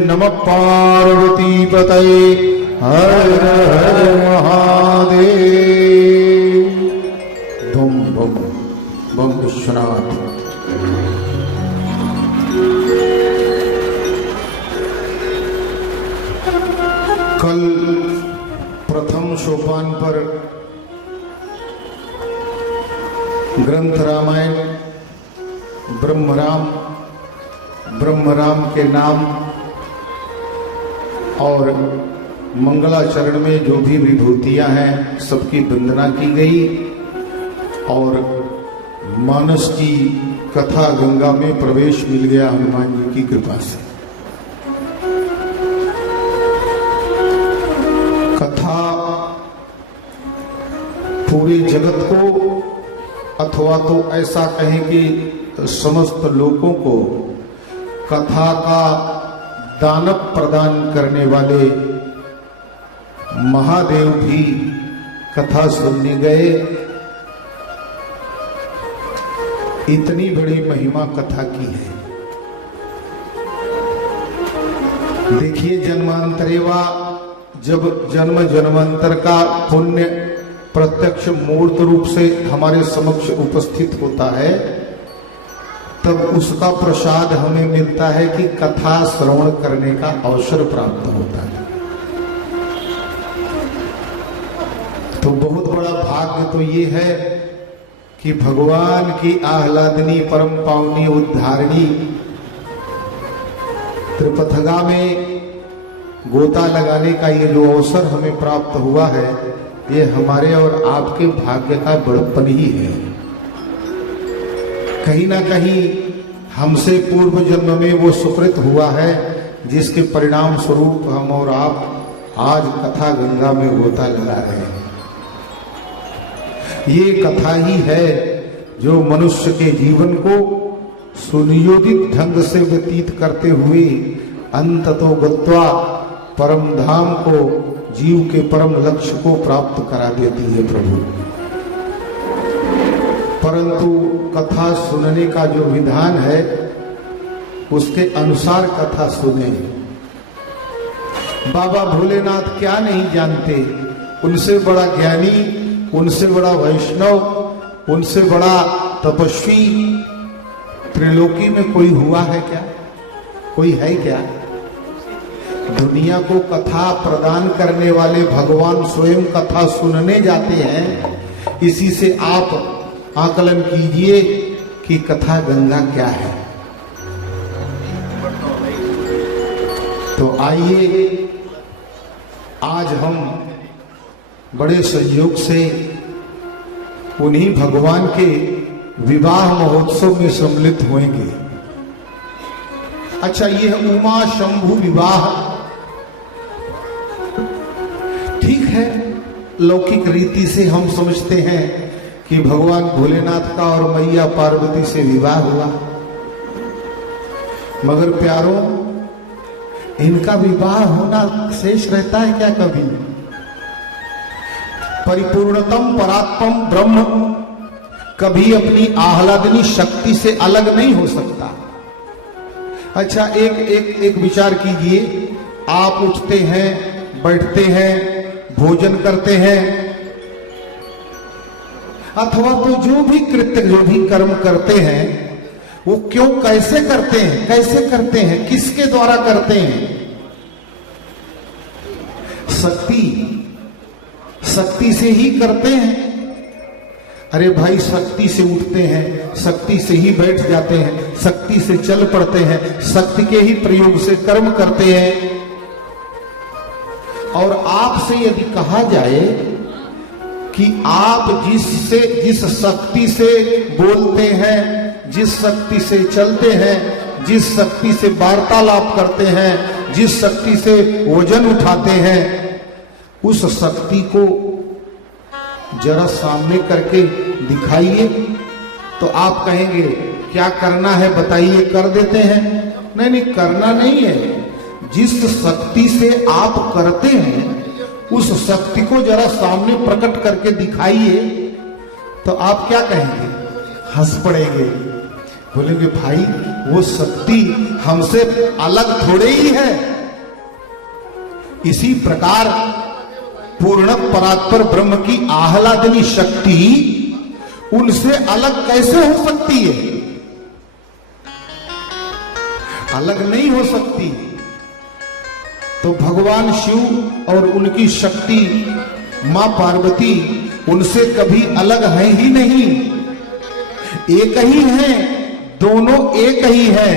नमः पार्वती पतये हर हर महादेव। बम बम बम विश्वनाथ। कल प्रथम सोपान पर ग्रंथ रामायण ब्रह्मराम के नाम और मंगलाचरण में जो भी विभूतियां हैं सबकी वंदना की गई और मानस की कथा गंगा में प्रवेश मिल गया हनुमान जी की कृपा से। कथा पूरे जगत को अथवा तो ऐसा कहें कि समस्त लोगों को कथा का दान प्रदान करने वाले महादेव भी कथा सुनने गए। इतनी बड़ी महिमा कथा की है। देखिए जन्मांतरेवा जब जन्म जन्मांतर का पुण्य प्रत्यक्ष मूर्त रूप से हमारे समक्ष उपस्थित होता है तब उसका प्रसाद हमें मिलता है कि कथा श्रवण करने का अवसर प्राप्त होता है। तो बहुत बड़ा भाग्य तो ये है कि भगवान की आह्लादनी परम पावनी उद्धारणी त्रिपथगा में गोता लगाने का ये जो अवसर हमें प्राप्त हुआ है ये हमारे और आपके भाग्य का बड़प्पन ही है। कहीं ना कहीं हमसे पूर्व जन्म में वो सुकृत हुआ है जिसके परिणाम स्वरूप हम और आप आज कथा गंगा में गोता लगा रहे हैं। ये कथा ही है जो मनुष्य के जीवन को सुनियोजित ढंग से व्यतीत करते हुए अंततो गत्वा परम धाम को जीव के परम लक्ष्य को प्राप्त करा देती है प्रभु। परंतु कथा सुनने का जो विधान है उसके अनुसार कथा सुने। बाबा भोलेनाथ क्या नहीं जानते, उनसे बड़ा ज्ञानी, उनसे बड़ा वैष्णव, उनसे बड़ा तपस्वी त्रिलोकी में कोई हुआ है क्या? कोई है क्या? दुनिया को कथा प्रदान करने वाले भगवान स्वयं कथा सुनने जाते हैं। इसी से आप आकलन कीजिए कि कथा गंगा क्या है। तो आइए आज हम बड़े संयोग से उन्हीं भगवान के विवाह महोत्सव में सम्मिलित होंगे। अच्छा, यह उमा शंभु विवाह ठीक है, लौकिक रीति से हम समझते हैं कि भगवान भोलेनाथ का और मैया पार्वती से विवाह हुआ, मगर प्यारों इनका विवाह होना शेष रहता है क्या कभी? परिपूर्णतम परात्म ब्रह्म कभी अपनी आह्लादनी शक्ति से अलग नहीं हो सकता। अच्छा, एक विचार कीजिए, आप उठते हैं, बैठते हैं, भोजन करते हैं, अथवा तो जो भी कृत्य जो भी कर्म करते हैं वो क्यों कैसे करते हैं? कैसे करते हैं? किसके द्वारा करते हैं? शक्ति से ही करते हैं। अरे भाई, शक्ति से उठते हैं, शक्ति से ही बैठ जाते हैं, शक्ति से चल पड़ते हैं, शक्ति के ही प्रयोग से कर्म करते हैं। और आपसे यदि कहा जाए कि आप जिस शक्ति से बोलते हैं, जिस शक्ति से चलते हैं, जिस शक्ति से वार्तालाप करते हैं, जिस शक्ति से वजन उठाते हैं, उस शक्ति को जरा सामने करके दिखाइए तो आप कहेंगे क्या करना है बताइए, कर देते हैं। नहीं, करना नहीं है। जिस शक्ति से आप करते हैं उस शक्ति को जरा सामने प्रकट करके दिखाइए तो आप क्या कहेंगे? हंस पड़ेंगे, बोलेंगे भाई वो शक्ति हमसे अलग थोड़े ही है। इसी प्रकार पूर्ण परात्पर ब्रह्म की आह्लादनी शक्ति उनसे अलग कैसे हो सकती है? अलग नहीं हो सकती। तो भगवान शिव और उनकी शक्ति मां पार्वती उनसे कभी अलग है ही नहीं, एक ही हैं, दोनों एक ही हैं।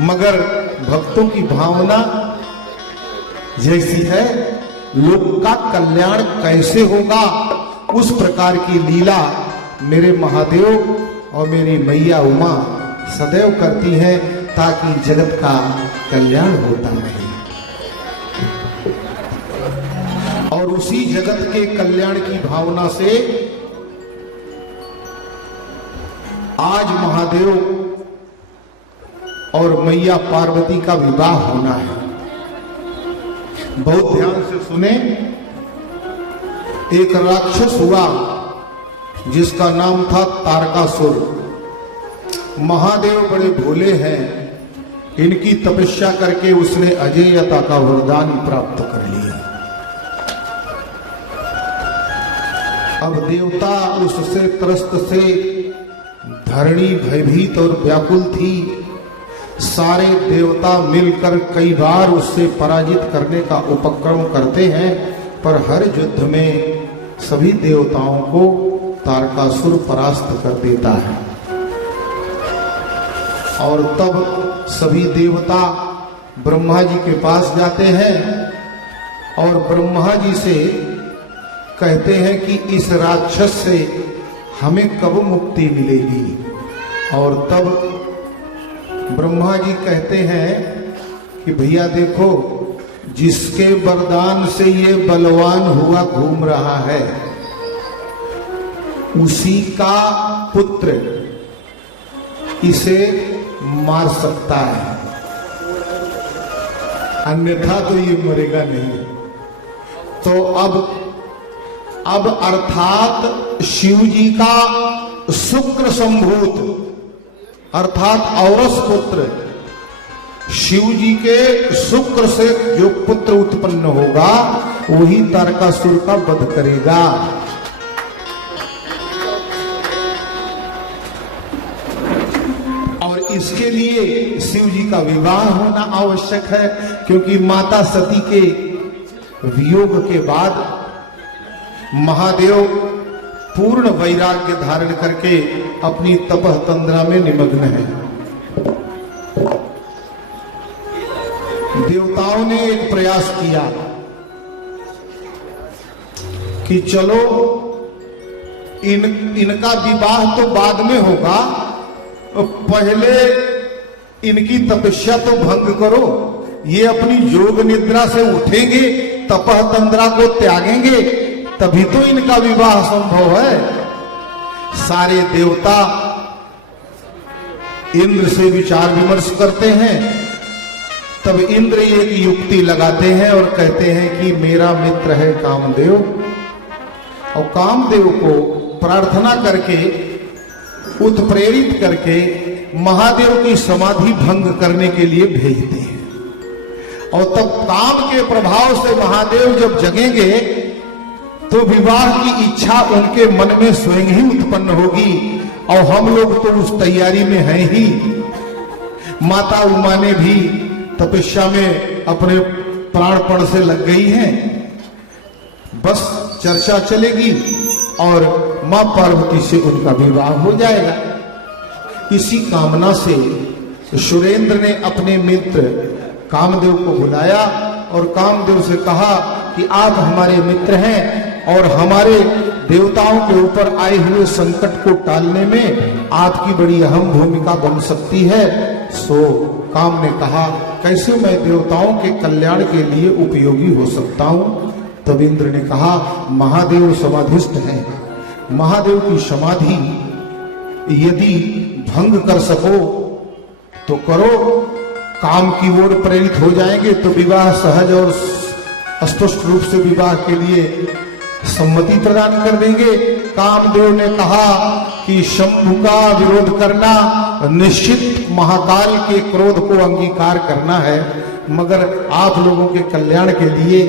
मगर भक्तों की भावना जैसी है, लोक का कल्याण कैसे होगा, उस प्रकार की लीला मेरे महादेव और मेरी मैया उमा सदैव करती हैं, ताकि जगत का कल्याण होता रहे। और उसी जगत के कल्याण की भावना से आज महादेव और मैया पार्वती का विवाह होना है। बहुत ध्यान से सुने। एक राक्षस हुआ जिसका नाम था तारकासुर। महादेव बड़े भोले हैं, इनकी तपस्या करके उसने अजेयता का वरदान प्राप्त कर लिया। अब देवता उससे त्रस्त से, धरणी भयभीत और व्याकुल थी। सारे देवता मिलकर कई बार उससे पराजित करने का उपक्रम करते हैं, पर हर युद्ध में सभी देवताओं को तारकासुर परास्त कर देता है। और तब सभी देवता ब्रह्मा जी के पास जाते हैं और ब्रह्मा जी से कहते हैं कि इस राक्षस से हमें कब मुक्ति मिलेगी। और तब ब्रह्मा जी कहते हैं कि भैया देखो, जिसके वरदान से ये बलवान हुआ घूम रहा है, उसी का पुत्र इसे मार सकता है, अन्यथा तो ये मरेगा नहीं। तो अब अर्थात शिव जी का शुक्र संभूत अर्थात औरस पुत्र, शिव जी के शुक्र से जो पुत्र उत्पन्न होगा वही तारकासुर का वध करेगा। और इसके लिए शिव जी का विवाह होना आवश्यक है, क्योंकि माता सती के वियोग के बाद महादेव पूर्ण वैराग्य धारण करके अपनी तपह तंद्रा में निमग्न है। देवताओं ने एक प्रयास किया कि चलो इनका विवाह तो बाद में होगा, पहले इनकी तपस्या तो भंग करो। ये अपनी योग निद्रा से उठेंगे, तपह तंद्रा को त्यागेंगे, तभी तो इनका विवाह संभव है। सारे देवता इंद्र से विचार विमर्श करते हैं। तब इंद्र एक युक्ति लगाते हैं और कहते हैं कि मेरा मित्र है कामदेव, और कामदेव को प्रार्थना करके उत्प्रेरित करके महादेव की समाधि भंग करने के लिए भेजते हैं। और तब काम के प्रभाव से महादेव जब जगेंगे तो विवाह की इच्छा उनके मन में स्वयं ही उत्पन्न होगी, और हम लोग तो उस तैयारी में हैं ही। माता उमा ने भी तपस्या में अपने प्राणपण से लग गई हैं। बस चर्चा चलेगी और मां पार्वती से उनका विवाह हो जाएगा। इसी कामना से सुरेंद्र ने अपने मित्र कामदेव को बुलाया और कामदेव से कहा कि आप हमारे मित्र हैं और हमारे देवताओं के ऊपर आए हुए संकट को टालने में आपकी बड़ी अहम भूमिका बन सकती है। सो काम ने कहा, कैसे मैं देवताओं के कल्याण के लिए उपयोगी हो सकता हूं? तब इंद्र ने कहा, महादेव समाधिस्थ हैं, महादेव की समाधि यदि भंग कर सको तो करो, काम की ओर प्रेरित हो जाएंगे तो विवाह सहज और स्पष्ट रूप से विवाह के लिए सम्मति प्रदान कर देंगे। कामदेव ने कहा कि शंभु का विरोध करना निश्चित महाकाल के क्रोध को अंगीकार करना है, मगर आप लोगों के कल्याण के लिए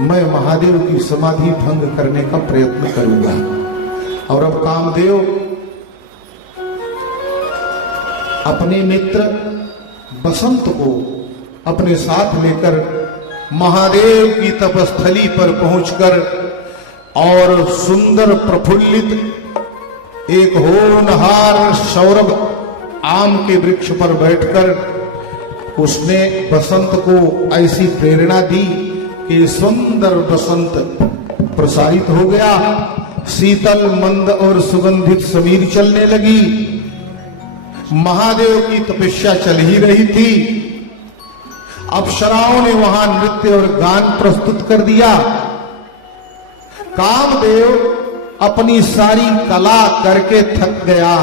मैं महादेव की समाधि भंग करने का प्रयत्न करूंगा। और अब कामदेव अपने मित्र बसंत को अपने साथ लेकर महादेव की तपस्थली पर पहुंचकर और सुंदर प्रफुल्लित एक होनहार सौरभ आम के वृक्ष पर बैठकर उसने बसंत को ऐसी प्रेरणा दी कि सुंदर बसंत प्रसारित हो गया। शीतल मंद और सुगंधित समीर चलने लगी। महादेव की तपस्या चल ही रही थी। अप्सराओं ने वहां नृत्य और गान प्रस्तुत कर दिया। कामदेव अपनी सारी कला करके थक गया,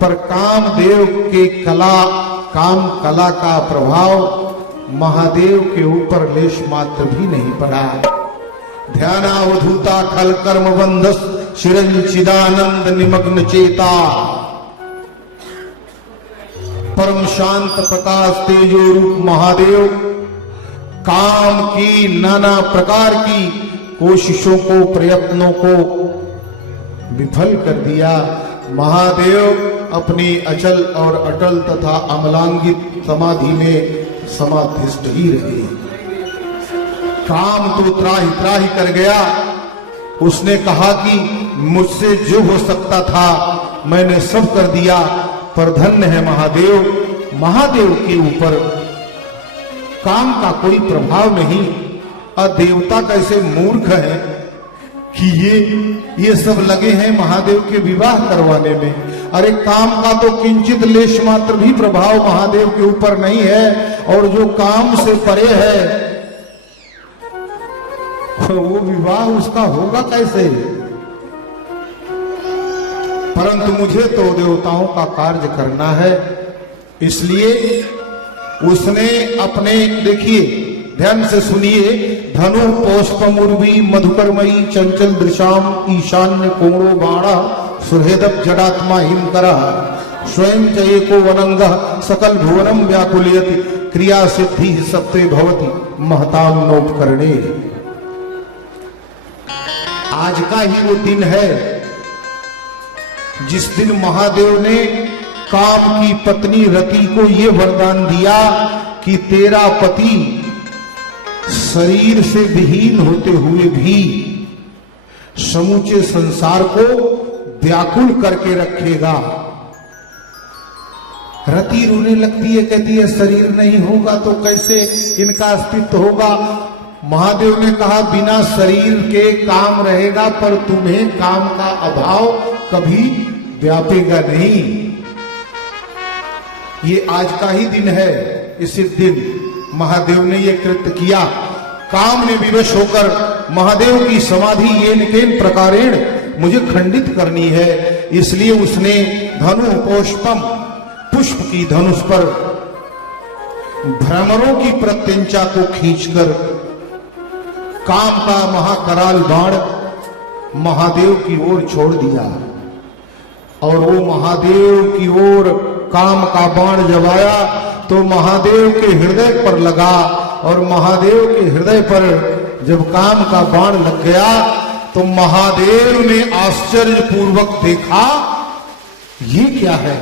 पर कामदेव के काम कला का प्रभाव महादेव के ऊपर लेश मात्र भी नहीं पड़ा। ध्यानावधूता खल कर्म बंधस चिदानंद निमग्न चेता परम शांत प्रकाश तेजो रूप महादेव काम की नाना प्रकार की कोशिशों को प्रयत्नों को विफल कर दिया। महादेव अपनी अचल और अटल तथा अमलांगित समाधि में समाधिष्ठ ही रहे। काम तो त्राही त्राही कर गया। उसने कहा कि मुझसे जो हो सकता था मैंने सब कर दिया, पर धन्य है महादेव, महादेव के ऊपर काम का कोई प्रभाव नहीं। देवता कैसे मूर्ख है कि ये सब लगे हैं महादेव के विवाह करवाने में। अरे काम का तो किंचित लेश मात्र भी प्रभाव महादेव के ऊपर नहीं है, और जो काम से परे है वो विवाह उसका होगा कैसे। परंतु मुझे तो देवताओं का कार्य करना है, इसलिए उसने अपने, देखिए ध्यान से सुनिए, धनु पौष्पमुर्वी मधुकरमयी चंचल दृशाम ईशान्य कोणो बाणा सुहृदप जडात्मा हिमकरा स्वयं चएको वनंग सकल भुवनम व्याकुलयति क्रिया सिद्धि सत्वे भवति महताम नोपकरणे। आज का ही वो दिन है जिस दिन महादेव ने काम की पत्नी रति को ये वरदान दिया कि तेरा पति शरीर से विहीन होते हुए भी समूचे संसार को व्याकुल करके रखेगा। रति रोने लगती है, कहती है शरीर नहीं होगा तो कैसे इनका अस्तित्व होगा। महादेव ने कहा बिना शरीर के काम रहेगा, पर तुम्हें काम का अभाव कभी व्यापेगा नहीं। ये आज का ही दिन है। इसी दिन महादेव ने ये कृत्य किया। काम ने विवश होकर महादेव की समाधि येन केन प्रकारेण मुझे खंडित करनी है, इसलिए उसने धनु पौष्पम पुष्प की धनुष पर भ्रमरों की प्रत्यंचा को खींचकर काम का महाकराल बाण महादेव की ओर छोड़ दिया। और वो महादेव की ओर काम का बाण जब आया तो महादेव के हृदय पर लगा, और महादेव के हृदय पर जब काम का बाण लग गया तो महादेव ने आश्चर्य पूर्वक देखा ये क्या है।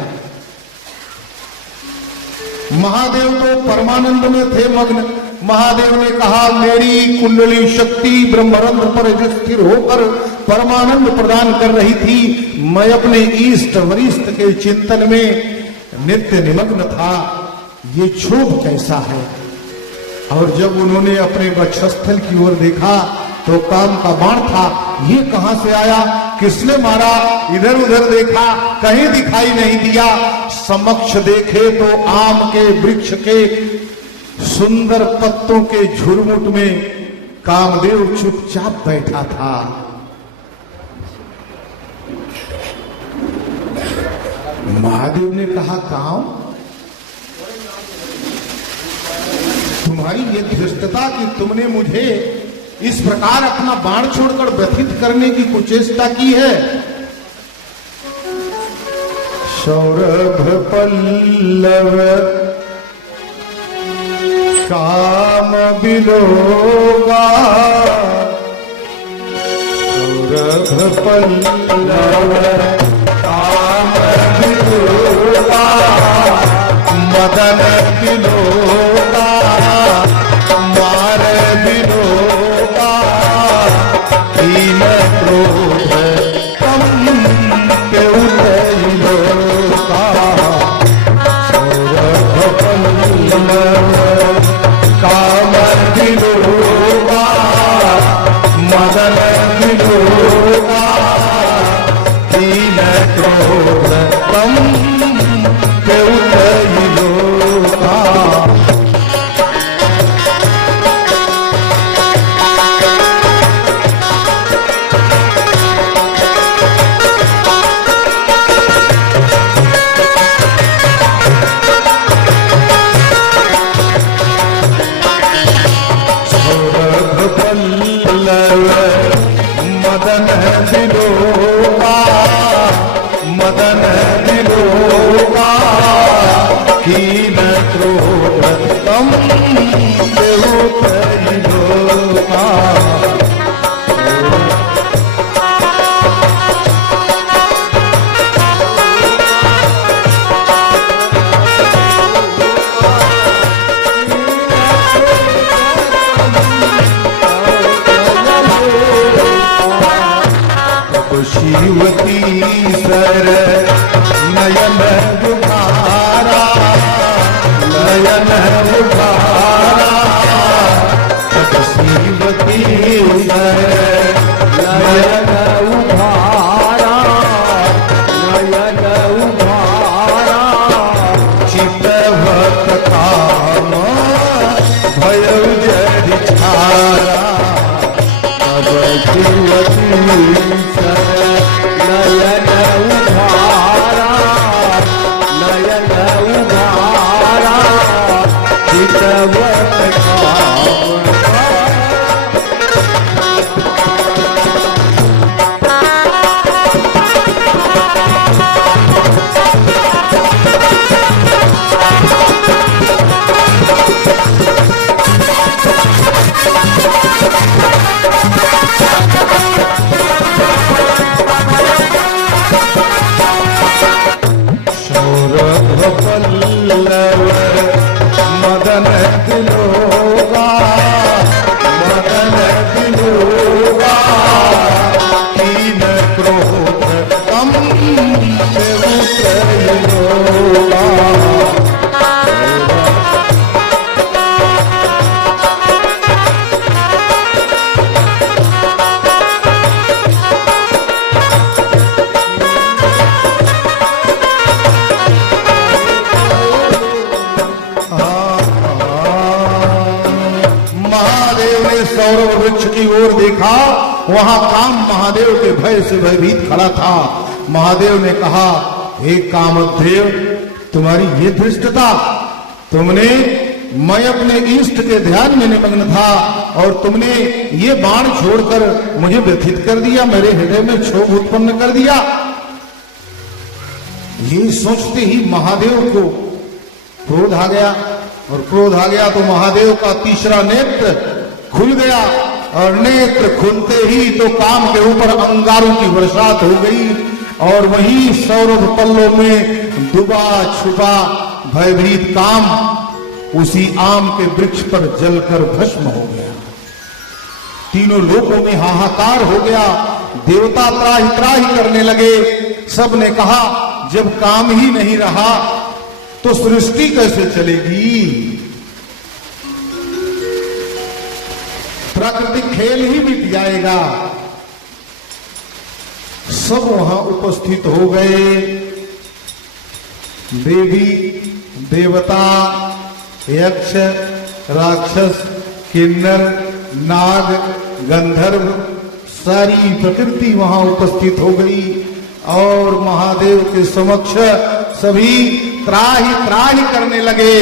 महादेव तो परमानंद में थे मग्न। महादेव ने कहा मेरी कुंडली शक्ति ब्रह्मरंध्र पर स्थिर होकर परमानंद प्रदान कर रही थी। मैं अपने इष्ट वरिष्ठ के चिंतन में नित्य निमग्न था। ये क्षोभ कैसा है। और जब उन्होंने अपने वक्षस्थल की ओर देखा तो काम का बाण था। ये कहां से आया, किसने मारा, इधर उधर देखा, कहीं दिखाई नहीं दिया। समक्ष देखे तो आम के वृक्ष के सुंदर पत्तों के झुरमुट में कामदेव चुपचाप बैठा था। महादेव ने कहा काम, तुम्हारी ये धृष्टता कि तुमने मुझे इस प्रकार अपना बाण छोड़कर व्यथित करने की कुचेष्टा की है। सौरभ पल्लव काम बिलोगा, सौरभ पल्लव काम बिलोगा, मदन बिलोगा, मार बिलोगा, दीन क्रोध कम के उतैलोगा, सौरभ पल्लव काम बिलोगा, मदन बिलोगा, दीन क्रोध कम के उतैलोगा। मदन बिलोगा, मदन बिलोगा, कीन क्रोध कम के उतैलोगा। शिवती सर नयन बुखारा, नयन बुखारा, शिवती सर नयन उभारा, नयन उभारा, चितवत काम भयउ जरि छारा, तब शिवती नयन उभारा, नयन उभारा, चितवत पल्लव मदन बिलोगा, मदन बिलोगा, कीन क्रोध कम के उतैलोगा। सौरभ वृक्ष की ओर देखा, वहां काम महादेव के भय से भयभीत खड़ा था। महादेव ने कहा, हे कामदेव, तुम्हारी ये धृष्टता, तुमने, मैं अपने इष्ट के ध्यान में निमग्न था और तुमने ये बाण छोड़कर मुझे व्यथित कर दिया, मेरे हृदय में क्षोभ उत्पन्न कर दिया। ये सोचते ही महादेव को क्रोध आ गया, और क्रोध आ गया तो महादेव का तीसरा नेत्र खुल गया, और नेत्र खुलते ही तो काम के ऊपर अंगारों की बरसात हो गई, और वहीं सौरभ पल्लव में डूबा छुपा भयभीत काम उसी आम के वृक्ष पर जलकर भस्म हो गया। तीनों लोकों में हाहाकार हो गया, देवता त्राहि त्राहि करने लगे। सब ने कहा, जब काम ही नहीं रहा तो सृष्टि कैसे चलेगी, प्राकृतिक खेल ही मिट जाएगा। सब वहां उपस्थित हो गए, देवी देवता, यक्ष, राक्षस, किन्नर, नाग, गंधर्व, सारी प्रकृति वहां उपस्थित हो गई, और महादेव के समक्ष सभी त्राहि त्राहि करने लगे।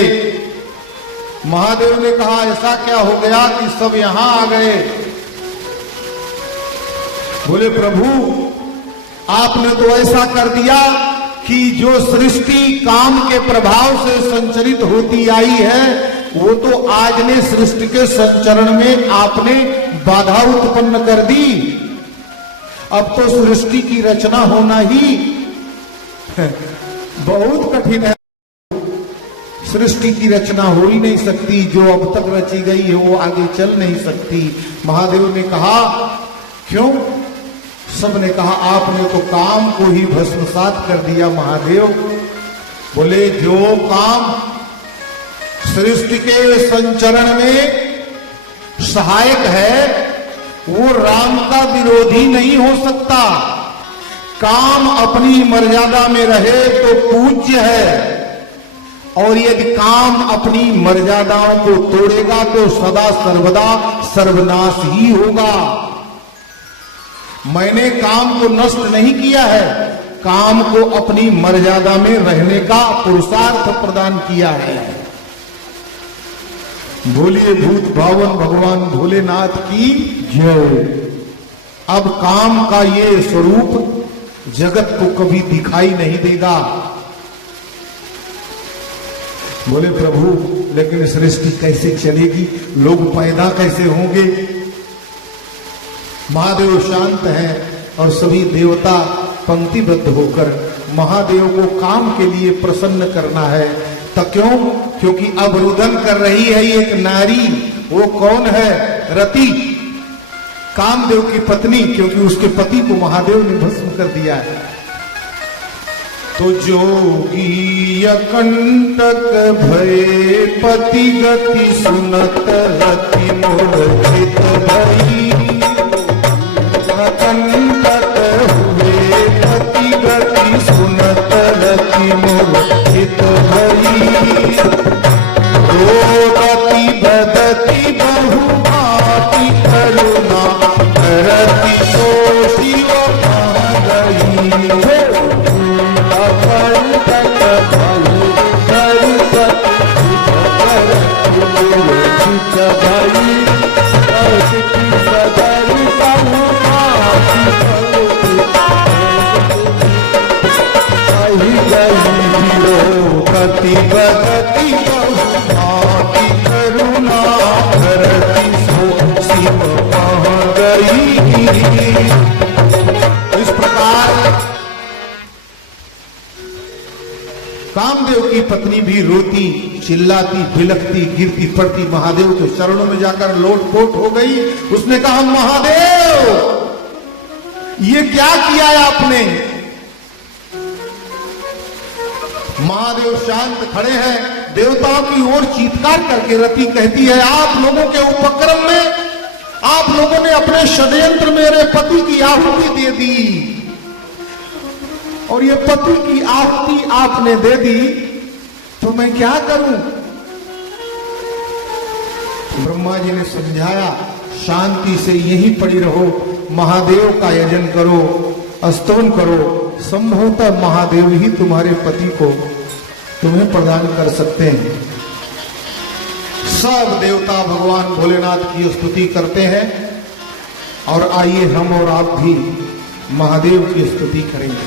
महादेव ने कहा, ऐसा क्या हो गया कि सब यहां आ गए? बोले, प्रभु आपने तो ऐसा कर दिया कि जो सृष्टि काम के प्रभाव से संचरित होती आई है, वो तो आज ने सृष्टि के संचरण में आपने बाधा उत्पन्न कर दी। अब तो सृष्टि की रचना होना ही बहुत कठिन है। सृष्टि की रचना हो ही नहीं सकती, जो अब तक रची गई है वो आगे चल नहीं सकती। महादेव ने कहा क्यों? सबने कहा आपने तो काम को ही भस्मसात कर दिया महादेव। बोले जो काम सृष्टि के संचरण में सहायक है वो राम का विरोधी नहीं हो सकता। काम अपनी मर्यादा में रहे तो पूज्य है, और यदि काम अपनी मर्यादाओं को तोड़ेगा तो सदा सर्वदा सर्वनाश ही होगा। मैंने काम को नष्ट नहीं किया है, काम को अपनी मर्यादा में रहने का पुरुषार्थ प्रदान किया है। बोलिए भूत भावन भगवान भोलेनाथ की जय। अब काम का ये स्वरूप जगत को कभी दिखाई नहीं देगा। बोले प्रभु लेकिन सृष्टि कैसे चलेगी, लोग पैदा कैसे होंगे? महादेव शांत हैं और सभी देवता पंक्तिबद्ध होकर महादेव को काम के लिए प्रसन्न करना है। तो क्यों? क्योंकि अब रुदन कर रही है एक नारी। वो कौन है? रति, कामदेव की पत्नी, क्योंकि उसके पति को महादेव ने भस्म कर दिया है। तो जोगी कंटक भय पति गति सुनत रति मूर्छित भई। कंटक हुए पति गति सुनत रति मूर्छित भई। रोदति बदति बहुभाति करुणा करति सोषि वो कहाँ गई। गति बदति बहुभाति करुणा करति सोषि कहाँ गई। इस प्रकार कामदेव की पत्नी भी रोती, चिल्लाती, बिलखती, गिरती पड़ती महादेव के चरणों में जाकर लोटपोट हो गई। उसने कहा महादेव ये क्या किया है आपने? महादेव शांत खड़े हैं, देवताओं की ओर चीत्कार करके रति कहती है आप लोगों के उपक्रम में आप लोगों ने अपने षड्यंत्र मेरे पति की आहुति दे दी, और ये पति की आहुति आपने दे दी तो मैं क्या करूं? ब्रह्मा जी ने समझाया शांति से यहीं पड़ी रहो, महादेव का यजन करो, स्तवन करो। संभवतः महादेव ही तुम्हारे पति को तुम्हें प्रदान कर सकते हैं। सब देवता भगवान भोलेनाथ की स्तुति करते हैं, और आइए हम और आप भी महादेव की स्तुति करेंगे।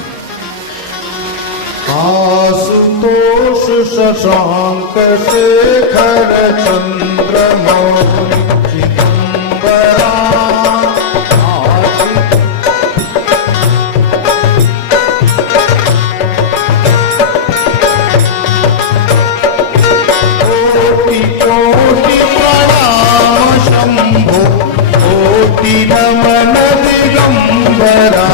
आशुतोष शशांक शेखर चंद्र मौलि चिदंबरा। कोटि कोटि प्रणाम शंभो, कोटि नमन दिगंबरा।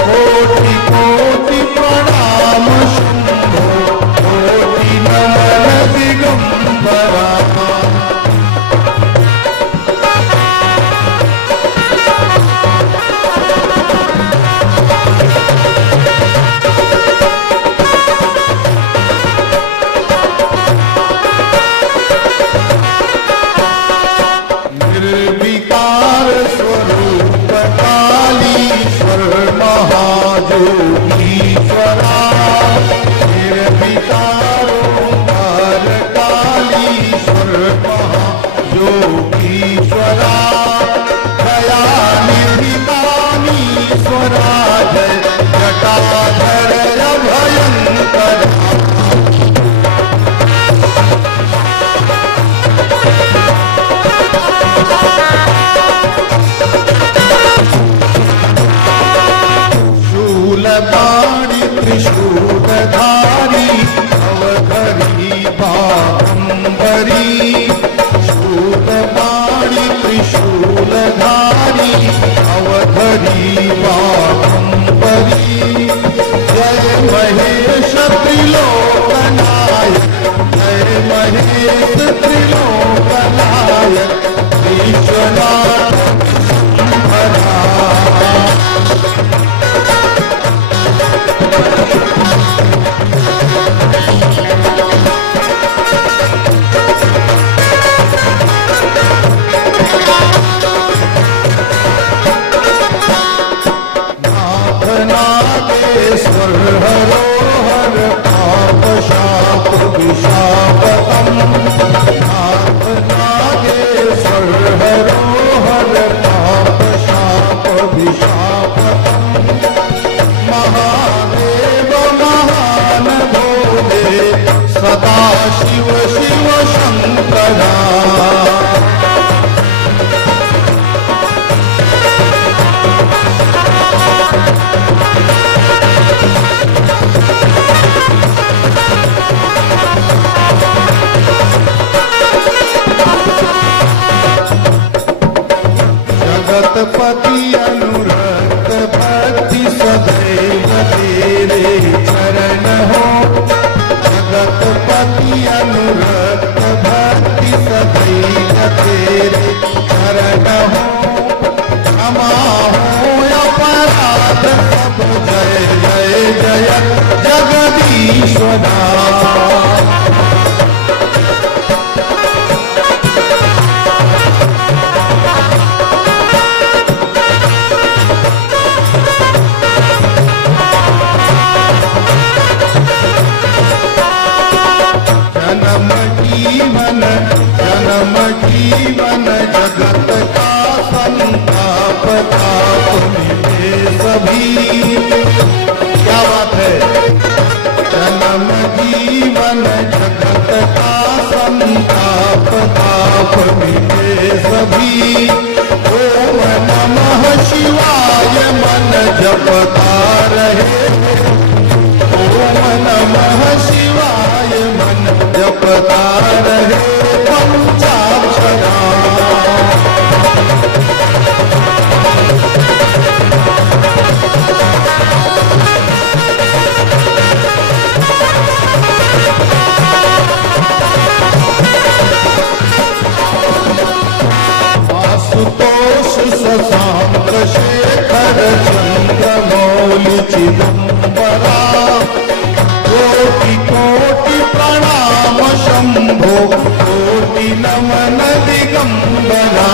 कोटि कोटि प्रणाम शंभो, कोटि नमन दिगंबरा। त्रिशूलधारी अवधरी बागंबरी शूलपाणि त्रिशूलधारी अवधरी बागंबरी जय महेश त्रिलोकनायक जय महेश त्रिलोकनायक विश्वनाथ नागेश्वर हरो हर पाप शाप विशापतम नाथ नागेश्वर हरो हर पाप शाप विशापतम महादेव महान भोले सदा शिव शिव शंकरा जगतपति अनुरक्त भक्ति सदैव तेरे चरण हो जगतपति अनुरक्त भक्ति सदैव तेरे चरण हो क्षमा हो अपराध सब जय जय जय जगदीश्वरा जन्म जीवन जगत का संताप ताप मिटे सभी क्या बात है जन्म जीवन जगत का संताप ताप मिटे सभी ओम नमः शिवाय मन जपता रहे ओम नमः शिवाय मन जपता रहे पंचाक्षरा आशुतोष शशांक शेखर चंद्रमौलि चिदंबरा कोटि कोटि प्रणाम शंभो कोटि नमन दिगंबरा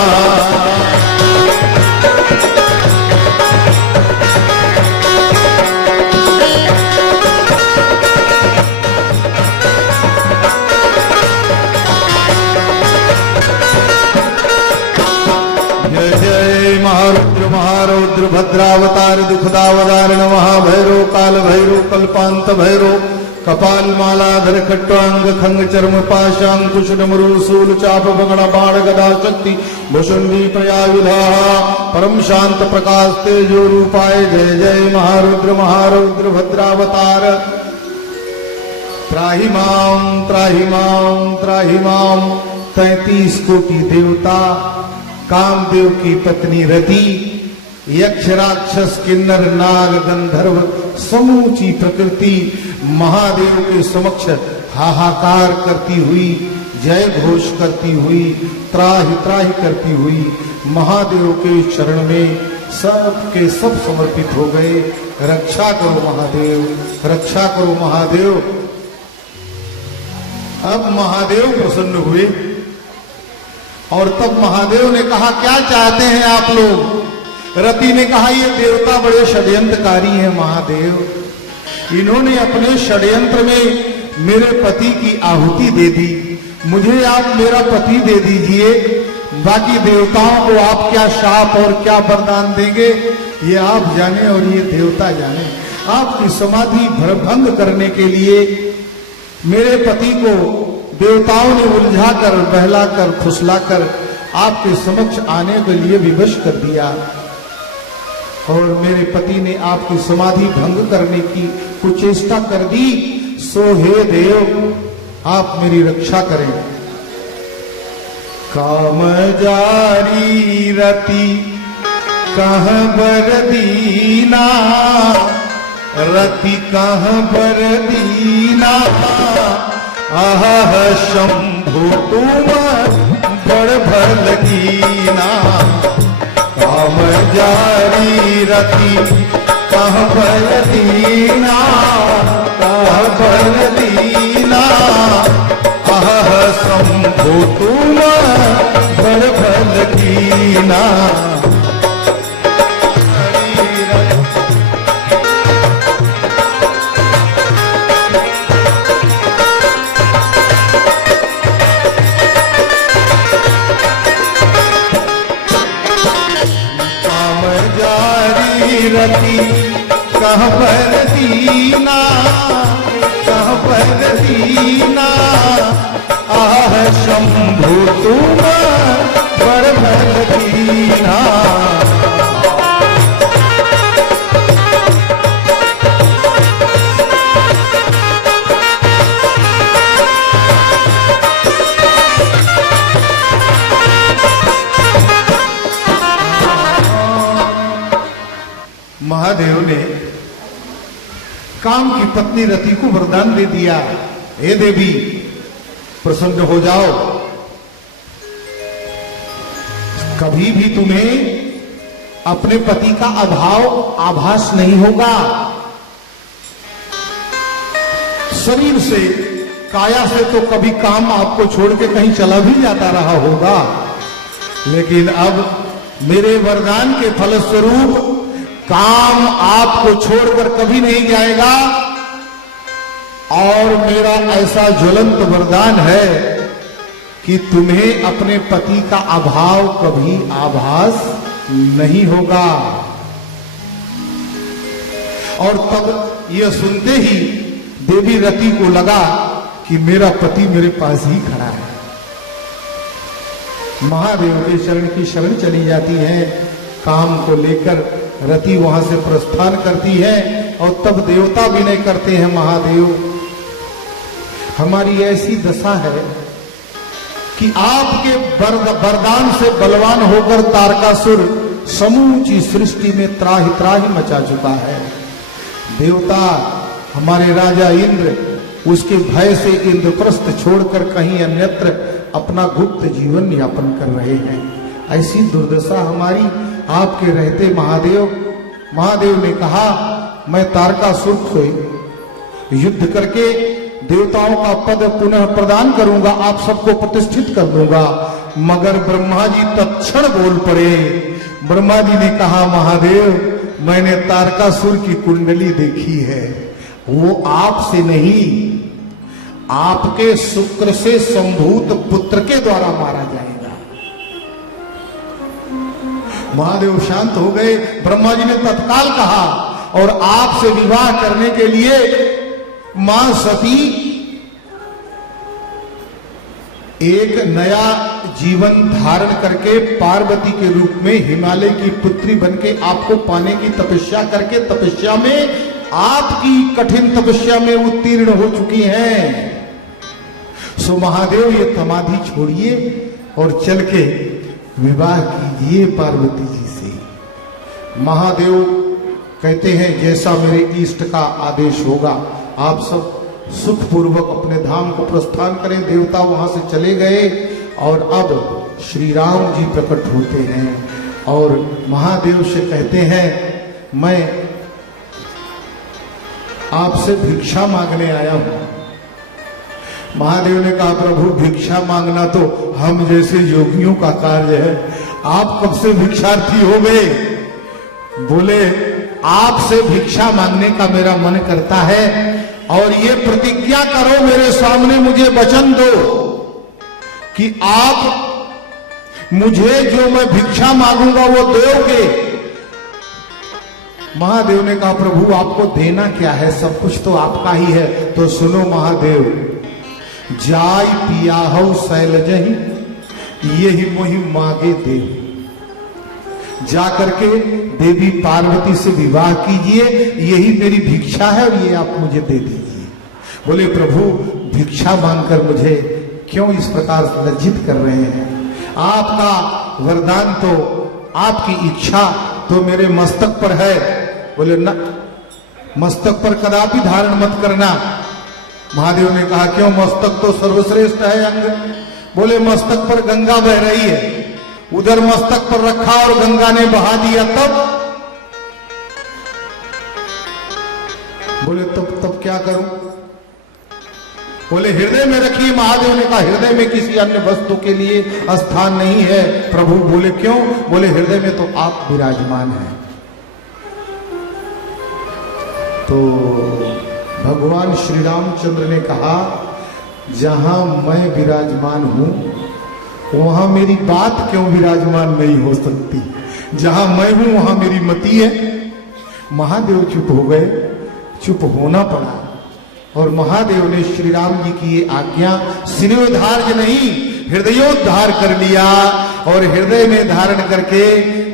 जय जय महारुद्र महारौद्र भद्रावतार दुखदावतारण महाभैरो काल भैरो कल्पांत भैरो कपाल मालाधर खट्वांग खंग चर्म पाशांकुश डमरू शूल चाप भगण बाण गदा शक्ति भुषुंडी प्रयायुधा परम शांत प्रकाश तेजो रूपाय जय जय महारुद्र महारौद्र भद्रावतार त्राहि माम 33 कोटि देवता कामदेव की पत्नी रति यक्ष राक्षस किन्नर नाग गंधर्व समूची प्रकृति महादेव के समक्ष हाहाकार करती हुई जय घोष करती हुई त्राहि त्राहि करती हुई महादेव के चरण में सब के सब समर्पित हो गए। रक्षा करो महादेव, रक्षा करो महादेव। अब महादेव प्रसन्न हुए और तब महादेव ने कहा क्या चाहते हैं आप लोग? रति ने कहा ये देवता बड़े षड्यंत्रकारी हैं महादेव, इन्होंने अपने षड्यंत्र में मेरे पति की आहुति दे दी, मुझे आप मेरा पति दे दीजिए, बाकी देवताओं को आप क्या शाप और क्या वरदान देंगे ये आप जाने और ये देवता जाने। आपकी समाधि भंग करने के लिए मेरे पति को देवताओं ने उलझाकर बहलाकर फुसलाकर आपके समक्ष आने के लिए विवश कर दिया। और मेरे पति ने आपकी समाधि भंग करने की कुचेष्टा कर दी, सो हे देव आप मेरी रक्षा करें। काम जारी रति कह बर दीना, रति कह बर दीना, आह शंभु तुम बड़ भल कीना। काम जारी रति कह बर दीना, कह बर दीना, आह शंभु तुम बड़ भल कीना। रति कह बर दीना, कह बर दीना, आह शंभु तुम बड़ भल कीना। महादेव ने काम की पत्नी रति को वरदान दे दिया, हे देवी प्रसन्न हो जाओ, कभी भी तुम्हें अपने पति का अभाव आभास नहीं होगा। शरीर से काया से तो कभी काम आपको छोड़ के कहीं चला भी जाता रहा होगा, लेकिन अब मेरे वरदान के फलस्वरूप काम आपको छोड़कर कभी नहीं जाएगा। और मेरा ऐसा ज्वलंत वरदान है कि तुम्हें अपने पति का अभाव कभी आभास नहीं होगा। और तब यह सुनते ही देवी रति को लगा कि मेरा पति मेरे पास ही खड़ा है। महादेव के शरण की शरण चली जाती है, काम को लेकर रति वहां से प्रस्थान करती है। और तब देवता विनय करते हैं, महादेव हमारी ऐसी दशा है कि आपके वरदान से बलवान होकर तारकासुर समूची सृष्टि में त्राहि त्राहि मचा चुका है। देवता हमारे राजा इंद्र उसके भय से इंद्रप्रस्थ छोड़कर कहीं अन्यत्र अपना गुप्त जीवन यापन कर रहे हैं। ऐसी दुर्दशा हमारी आपके रहते महादेव। महादेव ने कहा मैं तारकासुर से युद्ध करके देवताओं का पद पुनः प्रदान करूंगा, आप सबको प्रतिष्ठित कर दूंगा। मगर ब्रह्मा जी तत्क्षण बोल पड़े। ब्रह्मा जी ने कहा महादेव मैंने तारकासुर की कुंडली देखी है, वो आपसे नहीं आपके शुक्र से संभूत पुत्र के द्वारा मारा जाएगा। महादेव शांत हो गए। ब्रह्मा जी ने तत्काल कहा और आपसे विवाह करने के लिए मां सती एक नया जीवन धारण करके पार्वती के रूप में हिमालय की पुत्री बनके आपको पाने की तपस्या करके तपस्या में आपकी कठिन तपस्या में उत्तीर्ण हो चुकी हैं। सो महादेव ये समाधि छोड़िए और चल के विवाह कीजिए पार्वती जी से। महादेव कहते हैं जैसा मेरे इष्ट का आदेश होगा, आप सब सुखपूर्वक अपने धाम को प्रस्थान करें। देवता वहां से चले गए और अब श्री राम जी प्रकट होते हैं और महादेव से कहते हैं मैं आपसे भिक्षा मांगने आया हूं। महादेव ने कहा प्रभु भिक्षा मांगना तो हम जैसे योगियों का कार्य है, आप कब से भिक्षार्थी हो गए? बोले आपसे भिक्षा मांगने का मेरा मन करता है और ये प्रतिज्ञा करो मेरे सामने, मुझे वचन दो कि आप मुझे जो मैं भिक्षा मांगूंगा वो दोगे। महादेव ने कहा प्रभु आपको देना क्या है, सब कुछ तो आपका ही है। तो सुनो महादेव, जाय पियाहु शैलजहि यही मोहि मांगे देव। जा करके देवी पार्वती से विवाह कीजिए, यही मेरी भिक्षा है और ये आप मुझे दे दीजिए। बोले प्रभु भिक्षा मांगकर मुझे क्यों इस प्रकार लज्जित कर रहे हैं? आपका वरदान तो, आपकी इच्छा तो मेरे मस्तक पर है। बोले न, मस्तक पर कदापि धारण मत करना। महादेव ने कहा क्यों? मस्तक तो सर्वश्रेष्ठ है अंग। बोले मस्तक पर गंगा बह रही है, उधर मस्तक पर रखा और गंगा ने बहा दिया तब? बोले तब क्या करूं? बोले हृदय में रखिए। महादेव ने कहा हृदय में किसी अन्य वस्तु के लिए स्थान नहीं है प्रभु। बोले क्यों? बोले हृदय में तो आप विराजमान हैं। तो भगवान श्री रामचंद्र ने कहा जहां मैं विराजमान हूं वहां मेरी बात क्यों विराजमान नहीं हो सकती? जहां मैं हूं वहां मेरी मति है। महादेव चुप हो गए, चुप होना पड़ा। और महादेव ने श्री राम जी की ये आज्ञा शिरोधार्य नहीं हृदयोद्धार कर लिया। और हृदय में धारण करके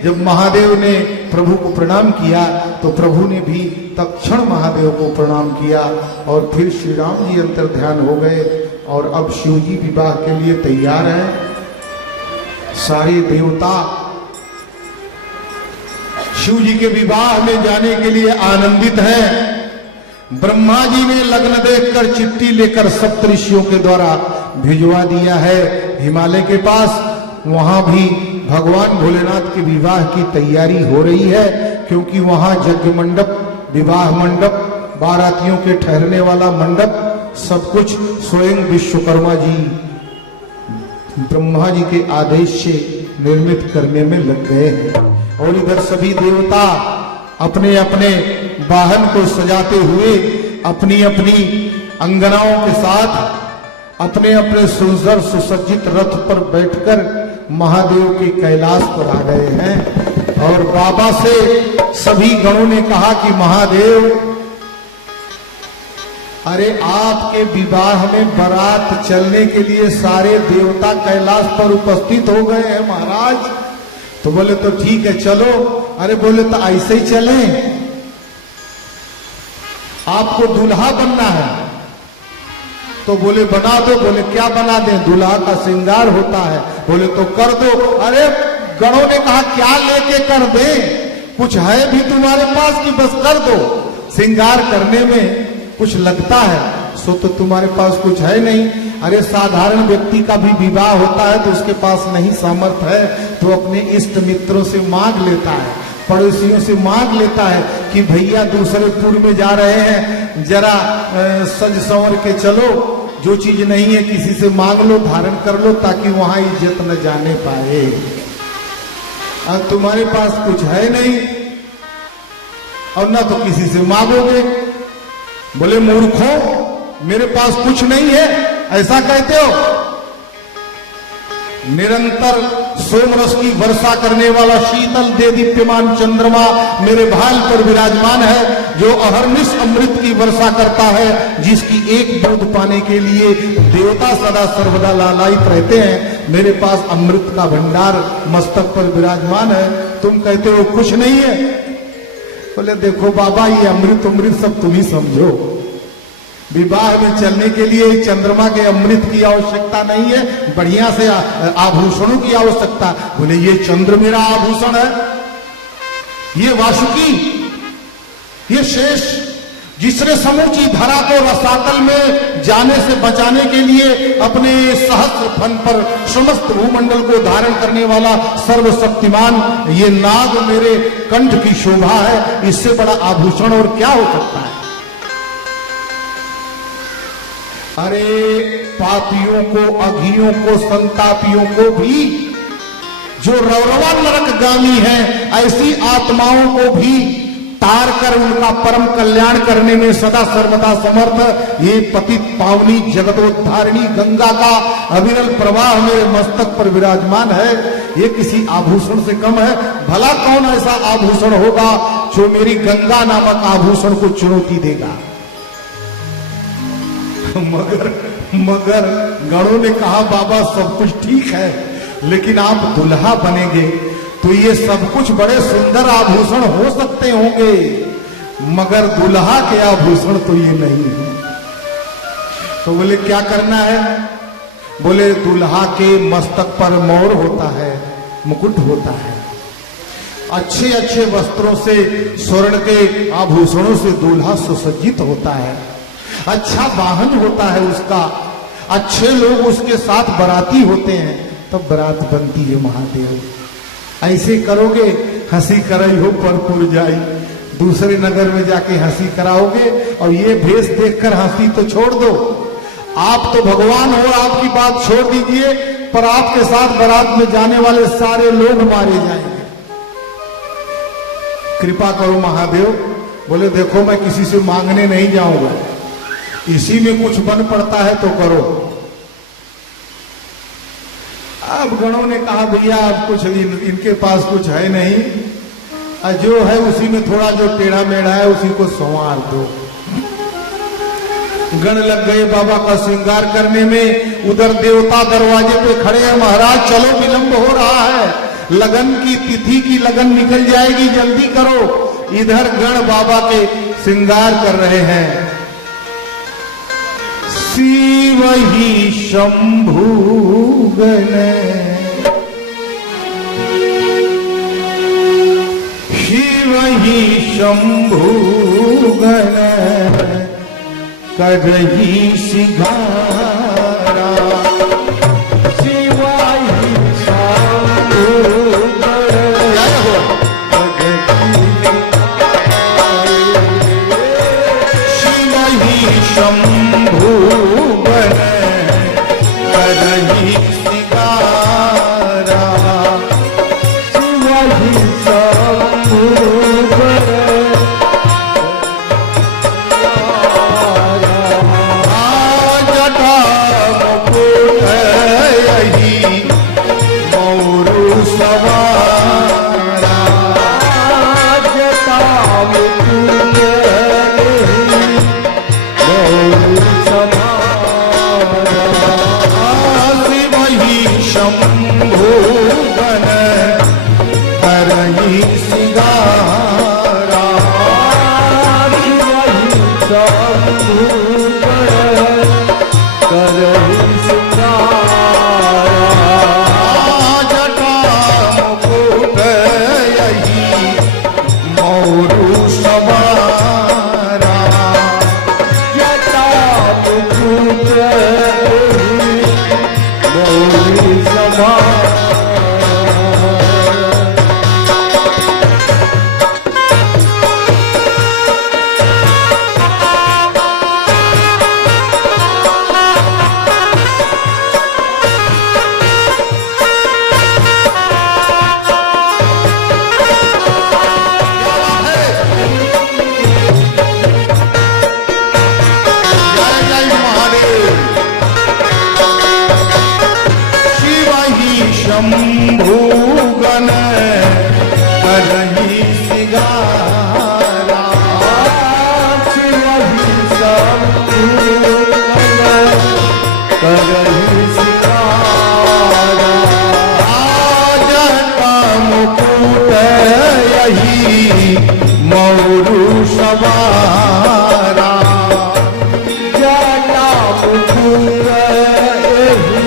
जब महादेव ने प्रभु को प्रणाम किया तो प्रभु ने भी तत्क्षण महादेव को प्रणाम किया। और फिर श्री राम जी अंतर ध्यान हो गए और अब शिव जी विवाह के लिए तैयार हैं। सारे देवता शिव जी के विवाह में जाने के लिए आनंदित हैं। ब्रह्मा जी ने लग्न देखकर चिट्ठी लेकर सप्तऋषियों के द्वारा भिजवा दिया है हिमालय के पास। वहां भी भगवान भोलेनाथ के विवाह की तैयारी हो रही है, क्योंकि वहां यज्ञ मंडप, विवाह मंडप, बारातियों के ठहरने वाला मंडप, सब कुछ स्वयं विश्वकर्मा जी ब्रह्मा जी के आदेश से निर्मित करने में लग गए हैं। और इधर सभी देवता अपने अपने वाहन को सजाते हुए अपनी अपनी अंगनाओं के साथ अपने अपने सुंदर सुसज्जित रथ पर बैठकर महादेव के कैलाश पर आ गए हैं। और बाबा से सभी गणों ने कहा कि महादेव, अरे आपके विवाह में बारात चलने के लिए सारे देवता कैलाश पर उपस्थित हो गए हैं महाराज। तो बोले तो ठीक है चलो। अरे बोले तो ऐसे ही चले, आपको दूल्हा बनना है। तो बोले बना दो। बोले क्या बना दें? दूल्हा का श्रृंगार होता है। बोले तो कर दो। अरे गणों ने कहा क्या लेके कर दे? कुछ है भी तुम्हारे पास कि बस कर दो? श्रृंगार करने में कुछ लगता है, सो तो तुम्हारे पास कुछ है नहीं। अरे साधारण व्यक्ति का भी विवाह होता है तो उसके पास नहीं सामर्थ्य है तो अपने इष्ट मित्रों से मांग लेता है, पड़ोसियों से मांग लेता है कि भैया दूसरे पुर में जा रहे हैं, जरा सज संवर के चलो, जो चीज नहीं है किसी से मांग लो, धारण कर लो, ताकि वहां इज्जत न जाने पाए। अब तुम्हारे पास कुछ है नहीं और ना तो किसी से मांगोगे। बोले मूर्खों, मेरे पास कुछ नहीं है ऐसा कहते हो? निरंतर सोमरस की वर्षा करने वाला शीतल देदीप्यमान चंद्रमा मेरे भाल पर विराजमान है, जो अहर्निश अमृत की वर्षा करता है, जिसकी एक बूंद पाने के लिए देवता सदा सर्वदा लालायित रहते हैं। मेरे पास अमृत का भंडार मस्तक पर विराजमान है, तुम कहते हो कुछ नहीं है। बोले देखो बाबा, ये अमृत अमृत सब तुम ही समझो। विवाह में चलने के लिए चंद्रमा के अमृत की आवश्यकता नहीं है, बढ़िया से आभूषणों की आवश्यकता। बोले ये चंद्र मेरा आभूषण है, ये वासुकी, ये शेष, जिसने समूची धरा को रसातल में जाने से बचाने के लिए अपने सहस्त्र फन पर समस्त भूमंडल को धारण करने वाला सर्वशक्तिमान ये नाग मेरे कंठ की शोभा है। इससे बड़ा आभूषण और क्या हो सकता है? अरे पापियों को, अघियों को, संतापियों को भी, जो रौरवा नरकगामी है, ऐसी आत्माओं को भी तार कर उनका परम कल्याण करने में सदा सर्वदा समर्थ ये पतित पावनी जगतोद्धारिणी गंगा का अविरल प्रवाह मेरे मस्तक पर विराजमान है। ये किसी आभूषण से कम है? भला कौन ऐसा आभूषण होगा जो मेरी गंगा नामक आभूषण को चुनौती देगा? मगर गणों ने कहा बाबा सब कुछ ठीक है, लेकिन आप दुल्हा बनेंगे तो ये सब कुछ बड़े सुंदर आभूषण हो सकते होंगे, मगर दुल्हा के आभूषण तो ये नहीं है। तो बोले क्या करना है? बोले दुल्हा के मस्तक पर मोर होता है, मुकुट होता है, अच्छे अच्छे वस्त्रों से, स्वर्ण के आभूषणों से दूल्हा सुसज्जित होता है, अच्छा वाहन होता है उसका, अच्छे लोग उसके साथ बराती होते हैं, तब बरात बनती है महादेव। ऐसे करोगे हंसी करई हो परपुर जाई, दूसरे नगर में जाके हंसी कराओगे और ये भेष देखकर हंसी तो छोड़ दो। आप तो भगवान हो, आपकी बात छोड़ दीजिए, पर आपके साथ बारात में जाने वाले सारे लोग मारे जाएंगे। कृपा करो महादेव। बोले देखो मैं किसी से मांगने नहीं जाऊंगा, इसी में कुछ बन पड़ता है तो करो। अब गणों ने कहा भैया अब कुछ इनके पास कुछ है नहीं, जो है उसी में थोड़ा जो टेढ़ा मेढ़ा है उसी को संवार दो। गण लग गए बाबा का श्रृंगार करने में। उधर देवता दरवाजे पे खड़े हैं, महाराज चलो विलंब हो रहा है, लगन की तिथि की लगन निकल जाएगी, जल्दी करो। इधर गण बाबा के श्रृंगार कर रहे हैं। शिव ही शंभु गण, शिव ही शंभु गण, करही सिंगारा। शिवा ही शंभु शंभु गण, करही सिंगारा। शिवा ही शंभु गण, जटा मुकुट यही मोरू सवारा। जटा मुकुट शंभु गण, करही सिंगारा। शंभु गण, करही सिंगारा। जटा मुकुट यही मोरू सवारा। जटा मुकुट मोरू सवारा। शंभु गण, करही सिंगारा। शिव ही शंभु गण, करही सिंगारा। जटा मुकुट यही मोरू सवारा। जटा मुकुट यही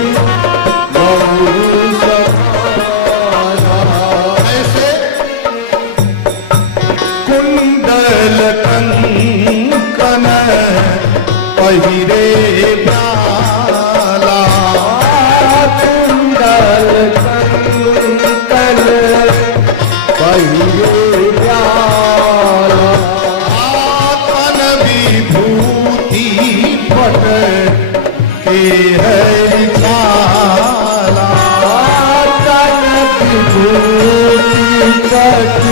कंकन पहिरे प्याला। कुंडल कंकन पहिरे प्याला। तन विभूति पट के है छाला। तन विभूति पट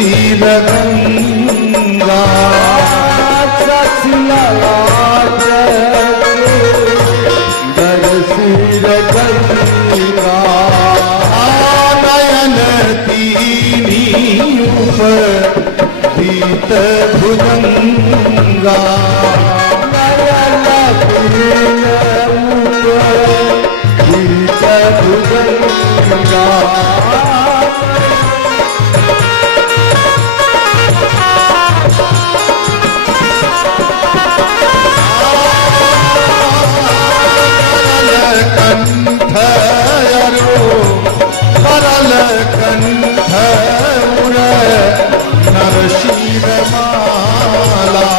शील गंगा दरशील गंगा नयन तीनी दीत भुजंगा दीत भुजंगा कंठ करल कंठ नरशील माला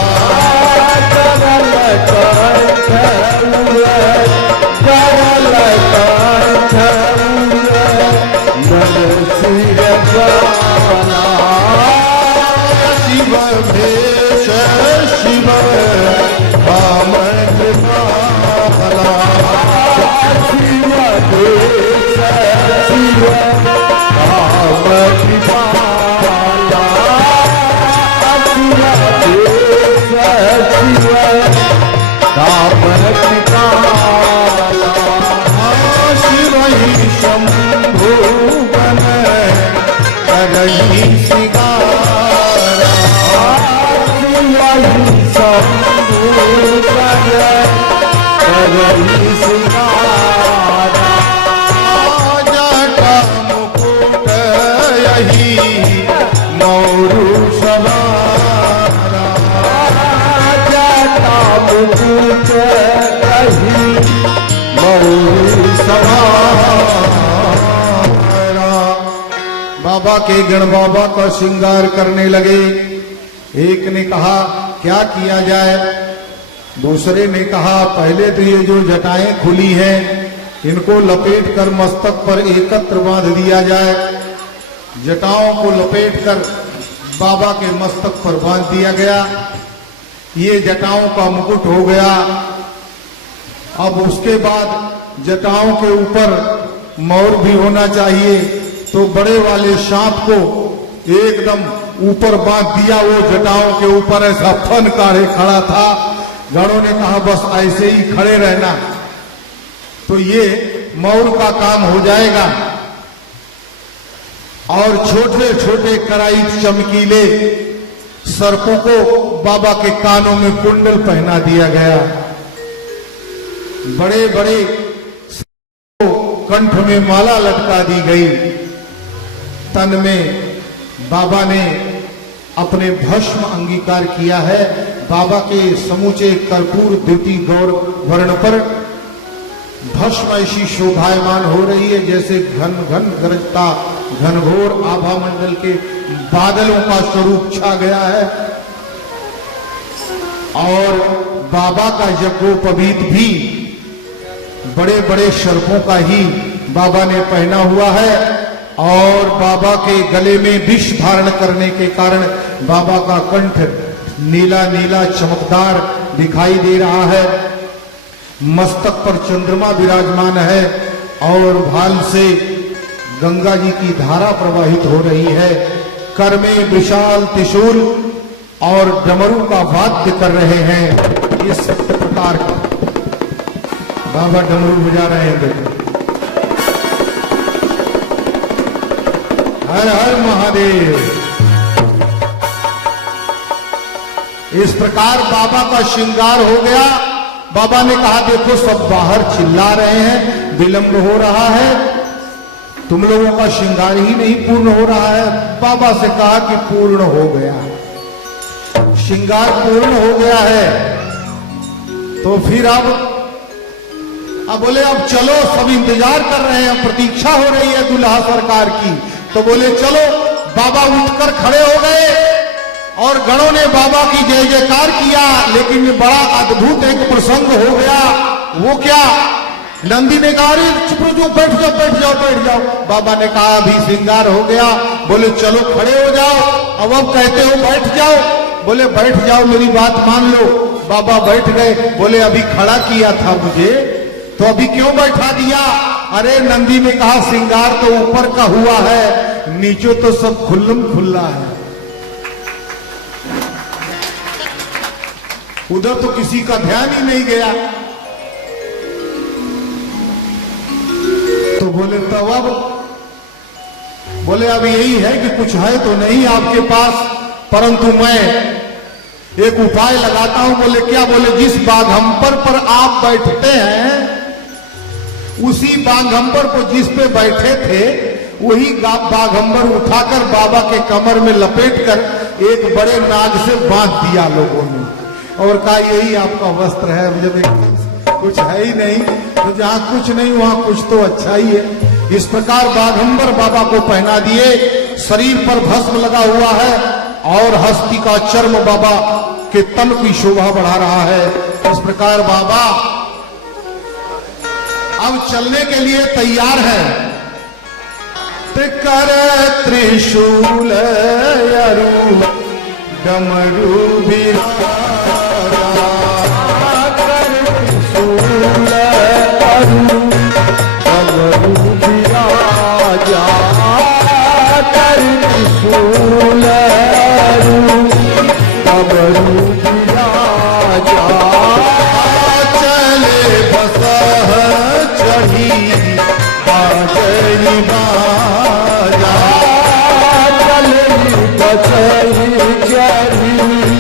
करल कंठ नरसिंह बाला शिव भेष शिव राम कृपाला शिव देश शिव राम कृपाला शिव देश शिव राम कृपाला शिव ही शंभु बन करही सिगारा जटा मुकुट यही मौरु सवारा जटा मुकुट यही मौरु सवारा। बाबा के गण बाबा का श्रृंगार करने लगे। एक ने कहा क्या किया जाए, दूसरे ने कहा पहले तो ये जो जटाएं खुली हैं इनको लपेट कर मस्तक पर एकत्र बांध दिया जाए। जटाओं को लपेट कर बाबा के मस्तक पर बांध दिया गया। ये जटाओं का मुकुट हो गया। अब उसके बाद जटाओं के ऊपर मौर भी होना चाहिए, तो बड़े वाले सांप को एकदम ऊपर बांध दिया। वो जटाओं के ऊपर ऐसा फन काढ़े खड़ा था। गणों ने कहा बस ऐसे ही खड़े रहना तो ये मौर का काम हो जाएगा। और छोटे छोटे कराई चमकीले सर्पों को बाबा के कानों में कुंडल पहना दिया गया। बड़े बड़े कंठ में माला लटका दी गई। तन में बाबा ने अपने भस्म अंगीकार किया है। बाबा के समूचे कर्पूर द्युति गौर वर्ण पर भस्म ऐसी शोभायमान हो रही है जैसे घन घन गरजता घनघोर आभा मंडल के बादलों का स्वरूप छा गया है। और बाबा का यज्ञोपवीत भी बड़े बड़े सर्पों का ही बाबा ने पहना हुआ है। और बाबा के गले में विष धारण करने के कारण बाबा का कंठ नीला नीला चमकदार दिखाई दे रहा है। मस्तक पर चंद्रमा विराजमान है और भाल से गंगा जी की धारा प्रवाहित हो रही है। कर में विशाल त्रिशूल और डमरू का वाद्य कर रहे हैं। इस प्रकार का बाबा डमरू बजा रहे हैं। देखो हर हर महादेव। इस प्रकार बाबा का श्रृंगार हो गया। बाबा ने कहा देखो सब बाहर चिल्ला रहे हैं, विलंब हो रहा है, तुम लोगों का श्रृंगार ही नहीं पूर्ण हो रहा है। बाबा से कहा कि पूर्ण हो गया, श्रृंगार पूर्ण हो गया है। तो फिर अब बोले अब चलो, सब इंतजार कर रहे हैं, प्रतीक्षा हो रही है दुल्हा सरकार की। तो बोले चलो। बाबा उठकर खड़े हो गए और गणों ने बाबा की जय जयकार किया। लेकिन बड़ा अद्भुत एक प्रसंग हो गया। वो क्या, नंदी ने कहा अरे चुप रहो, बैठ जाओ बैठ जाओ बैठ जाओ। बाबा ने कहा अभी श्रृंगार हो गया। बोले चलो खड़े हो जाओ। अब कहते हो बैठ जाओ। बोले बैठ जाओ, मेरी बात मान लो। बाबा बैठ गए। बोले अभी खड़ा किया था मुझे, तो अभी क्यों बैठा दिया? अरे नंदी ने कहा श्रृंगार तो ऊपर का हुआ है, नीचे तो सब खुल्लम खुल्ला है। उधर तो किसी का ध्यान ही नहीं गया। तो बोले तब अब बोले अब यही है कि कुछ है तो नहीं आपके पास, परंतु मैं एक उपाय लगाता हूं। बोले क्या? बोले जिस बाघंबर पर आप बैठते हैं उसी बाघंबर को जिस पे बैठे थे वही बाघंबर उठाकर बाबा के कमर में लपेटकर एक बड़े नाग से बांध दिया लोगों ने, और कहा यही आपका वस्त्र है। जब कुछ है ही नहीं तो जहां कुछ नहीं वहां कुछ तो अच्छा ही है। इस प्रकार बाघंबर बाबा को पहना दिए, शरीर पर भस्म लगा हुआ है और हस्ती का चर्म बाबा के तन की शोभा बढ़ा रहा है। इस प्रकार बाबा अब चलने के लिए तैयार है। कर त्रिशूल अरु डमरू बिराजा, कर त्रिशूल अरु डमरू बिराजा, कर त्रिशूल अरु डमरू बिराजा, चले बसह चढ़ी बाजरी बाजा, चले बसही चढ़ी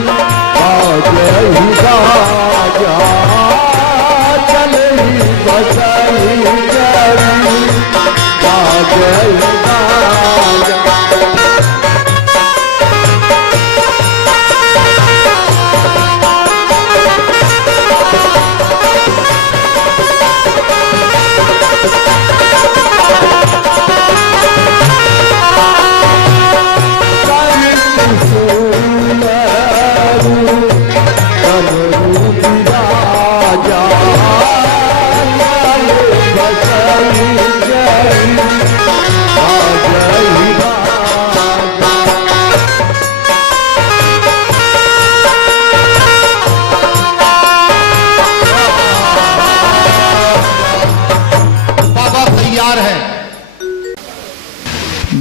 बाजरी बाजा, चले बसही चढ़ी बाजरी बाजा।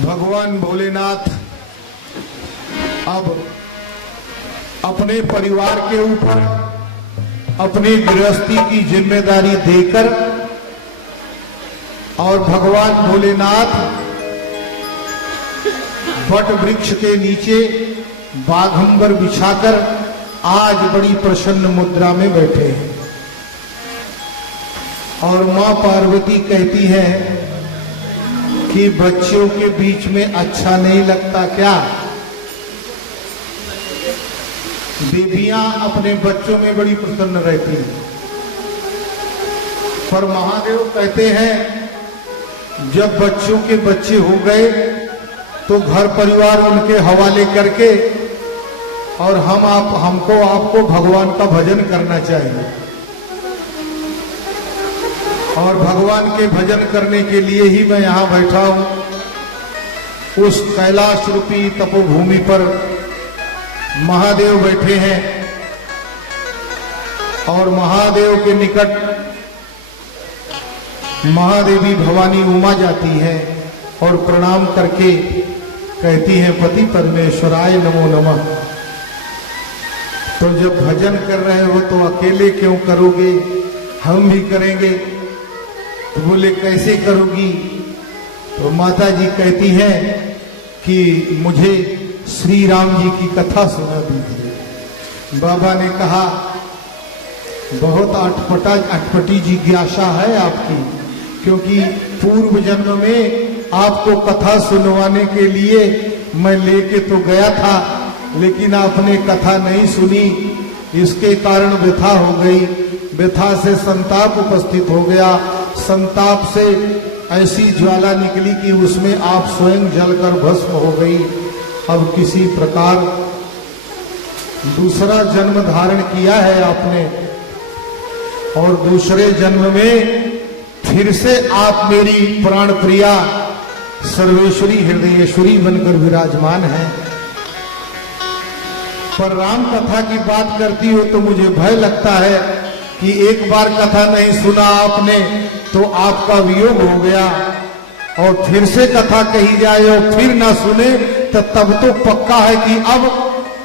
भगवान भोलेनाथ अब अपने परिवार के ऊपर अपनी गृहस्थी की जिम्मेदारी देकर और भगवान भोलेनाथ वट वृक्ष के नीचे बाघंबर बिछाकर आज बड़ी प्रसन्न मुद्रा में बैठे हैं। और मां पार्वती कहती है कि बच्चों के बीच में अच्छा नहीं लगता क्या? देवियां अपने बच्चों में बड़ी प्रसन्न रहती हैं, पर महादेव कहते हैं जब बच्चों के बच्चे हो गए तो घर परिवार उनके हवाले करके और हमको आपको भगवान का भजन करना चाहिए। और भगवान के भजन करने के लिए ही मैं यहां बैठा हूं। उस कैलाश रूपी तपोभूमि पर महादेव बैठे हैं और महादेव के निकट महादेवी भवानी उमा जाती है और प्रणाम करके कहती हैं पति परमेश्वराय नमो नमः। तो जब भजन कर रहे हो तो अकेले क्यों करोगे, हम भी करेंगे। तो बोले कैसे करोगी? तो माता जी कहती हैं कि मुझे श्री राम जी की कथा सुना दीजिए। बाबा ने कहा बहुत अटपटी जिज्ञासा है आपकी, क्योंकि पूर्व जन्म में आपको कथा सुनवाने के लिए मैं लेके तो गया था, लेकिन आपने कथा नहीं सुनी, इसके कारण व्यथा हो गई। व्यथा से संताप उपस्थित हो गया, संताप से ऐसी ज्वाला निकली कि उसमें आप स्वयं जलकर भस्म हो गई। अब किसी प्रकार दूसरा जन्म धारण किया है आपने, और दूसरे जन्म में फिर से आप मेरी प्राण प्रिया सर्वेश्वरी हृदयेश्वरी बनकर विराजमान हैं। पर राम कथा की बात करती हो तो मुझे भय लगता है कि एक बार कथा नहीं सुना आपने तो आपका वियोग हो गया, और फिर से कथा कही जाए और फिर ना सुने तो तब तो पक्का है कि अब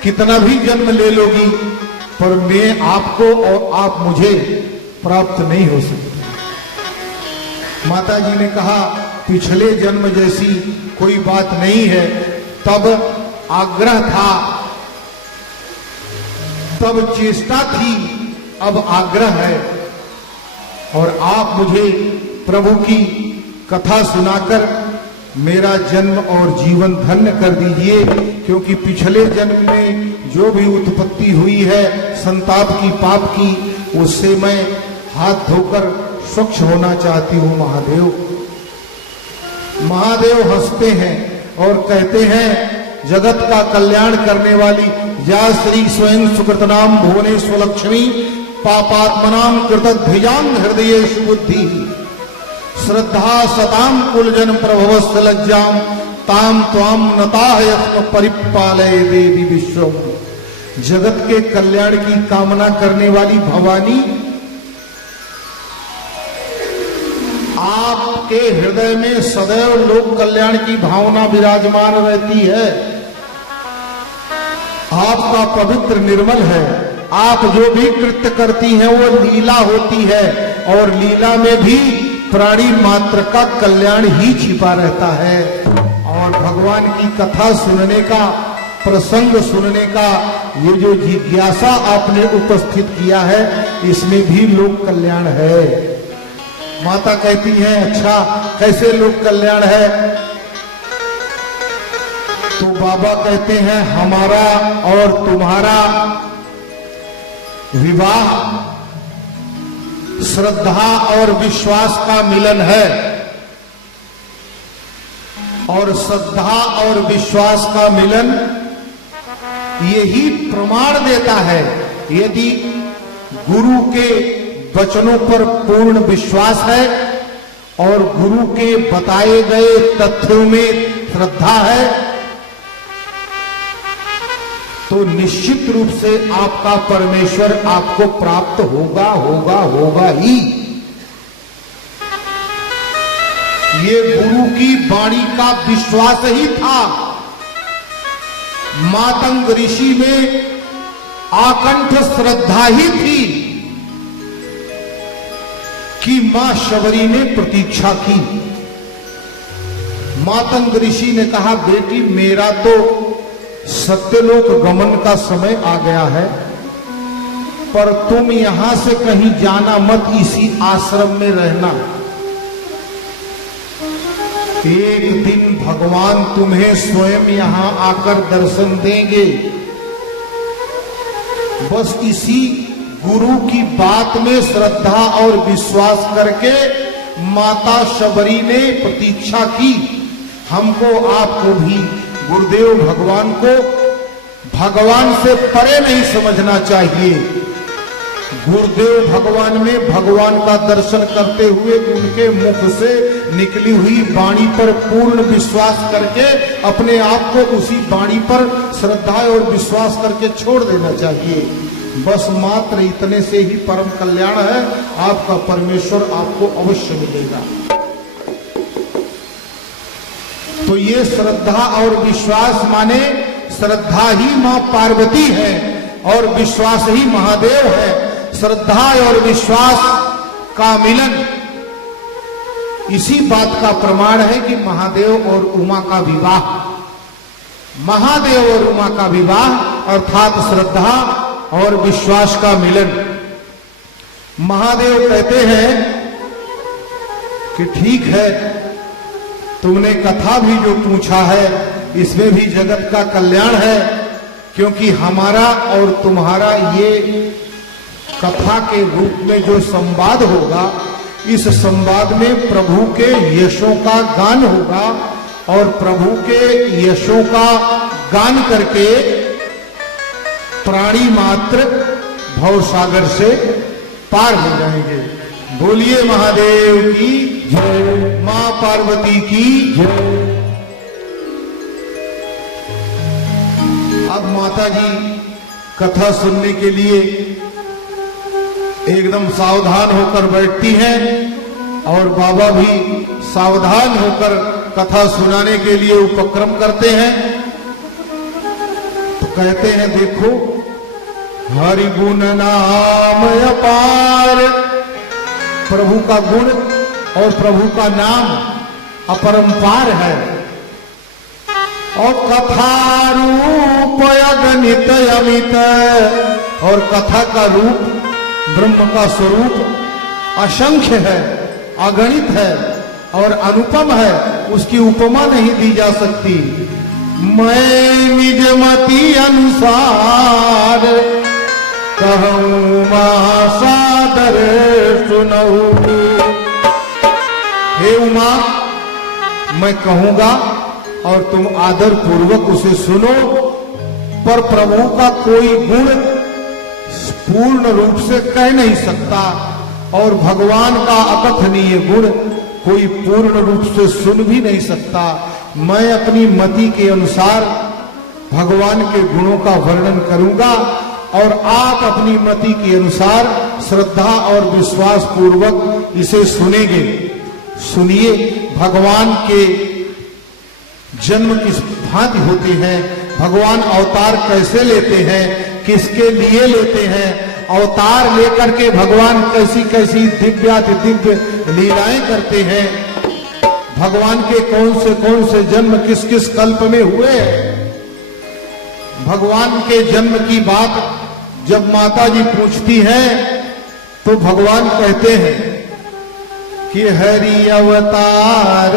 कितना भी जन्म ले लोगी पर मैं आपको और आप मुझे प्राप्त नहीं हो सकते। माता जी ने कहा पिछले जन्म जैसी कोई बात नहीं है, तब आग्रह था, तब चेष्टा थी, अब आग्रह है। और आप मुझे प्रभु की कथा सुनाकर मेरा जन्म और जीवन धन्य कर दीजिए, क्योंकि पिछले जन्म में जो भी उत्पत्ति हुई है संताप की, पाप की, उससे मैं हाथ धोकर स्वच्छ होना चाहती हूं महादेव। महादेव हंसते हैं और कहते हैं जगत का कल्याण करने वाली या श्री स्वयं सुकृत नाम भुवनेश्वर लक्ष्मी पापात्मनाम कृतध्वजांग हृदय बुद्धि श्रद्धा सताम कुलजन प्रभवस्य लज्जाम ताम त्वाम नताहयस्म परिपालय देवी विश्व। जगत के कल्याण की कामना करने वाली भवानी आपके हृदय में सदैव लोक कल्याण की भावना विराजमान रहती है। आपका पवित्र निर्मल है, आप जो भी कृत्य करती हैं वो लीला होती है, और लीला में भी प्राणी मात्र का कल्याण ही छिपा रहता है। और भगवान की कथा सुनने का, प्रसंग सुनने का ये जो जिज्ञासा आपने उपस्थित किया है, इसमें भी लोक कल्याण है। माता कहती है अच्छा कैसे लोक कल्याण है? तो बाबा कहते हैं हमारा और तुम्हारा विवाह श्रद्धा और विश्वास का मिलन है, और श्रद्धा और विश्वास का मिलन यही प्रमाण देता है। यदि गुरु के वचनों पर पूर्ण विश्वास है और गुरु के बताए गए तथ्यों में श्रद्धा है, तो निश्चित रूप से आपका परमेश्वर आपको प्राप्त होगा होगा होगा ही। ये गुरु की वाणी का विश्वास ही था। मातंग ऋषि में आकंठ श्रद्धा ही थी कि मां शबरी ने प्रतीक्षा की। मातंग ऋषि ने कहा बेटी मेरा तो सत्यलोक गमन का समय आ गया है, पर तुम यहां से कहीं जाना मत, इसी आश्रम में रहना। एक दिन भगवान तुम्हें स्वयं यहां आकर दर्शन देंगे। बस इसी गुरु की बात में श्रद्धा और विश्वास करके माता शबरी ने प्रतीक्षा की। हमको आपको भी गुरुदेव भगवान को भगवान से परे नहीं समझना चाहिए। गुरुदेव भगवान में भगवान का दर्शन करते हुए उनके मुख से निकली हुई वाणी पर पूर्ण विश्वास करके अपने आप को उसी वाणी पर श्रद्धा और विश्वास करके छोड़ देना चाहिए। बस मात्र इतने से ही परम कल्याण है। आपका परमेश्वर आपको अवश्य मिलेगा। तो ये श्रद्धा और विश्वास माने श्रद्धा ही मां पार्वती है और विश्वास ही महादेव है। श्रद्धा और विश्वास का मिलन इसी बात का प्रमाण है कि महादेव और उमा का विवाह, महादेव और उमा का विवाह अर्थात श्रद्धा और विश्वास का मिलन। महादेव कहते हैं कि ठीक है, तुमने कथा भी जो पूछा है इसमें भी जगत का कल्याण है, क्योंकि हमारा और तुम्हारा ये कथा के रूप में जो संवाद होगा, इस संवाद में प्रभु के यशों का गान होगा, और प्रभु के यशों का गान करके प्राणी मात्र भवसागर से पार हो जाएंगे। बोलिए महादेव की जय, मां पार्वती की जय। अब माता जी कथा सुनने के लिए एकदम सावधान होकर बैठती हैं, और बाबा भी सावधान होकर कथा सुनाने के लिए उपक्रम करते हैं। तो कहते हैं देखो हरि गुण नाम अपार, प्रभु का गुण और प्रभु का नाम अपरंपार है। और कथा रूप अगणित अमित, और कथा का रूप ब्रह्म का स्वरूप असंख्य है, अगणित है और अनुपम है, उसकी उपमा नहीं दी जा सकती। मैं निज मति अनुसार कहूँ मां सादर सुनऊँ। हे उमा, मैं कहूंगा और तुम आदर पूर्वक उसे सुनो, पर प्रभु का कोई गुण पूर्ण रूप से कह नहीं सकता और भगवान का अकथनीय गुण कोई पूर्ण रूप से सुन भी नहीं सकता। मैं अपनी मति के अनुसार भगवान के गुणों का वर्णन करूंगा और आप अपनी मति के अनुसार श्रद्धा और विश्वास पूर्वक इसे सुनेंगे। सुनिए, भगवान के जन्म किस भांति होते हैं, भगवान अवतार कैसे लेते हैं, किसके लिए लेते हैं, अवतार लेकर के भगवान कैसी कैसी दिव्याति दिव्य लीलाएं करते हैं, भगवान के कौन से जन्म किस किस कल्प में हुए। भगवान के जन्म की बात जब माता जी पूछती हैं तो भगवान कहते हैं कि हरि अवतार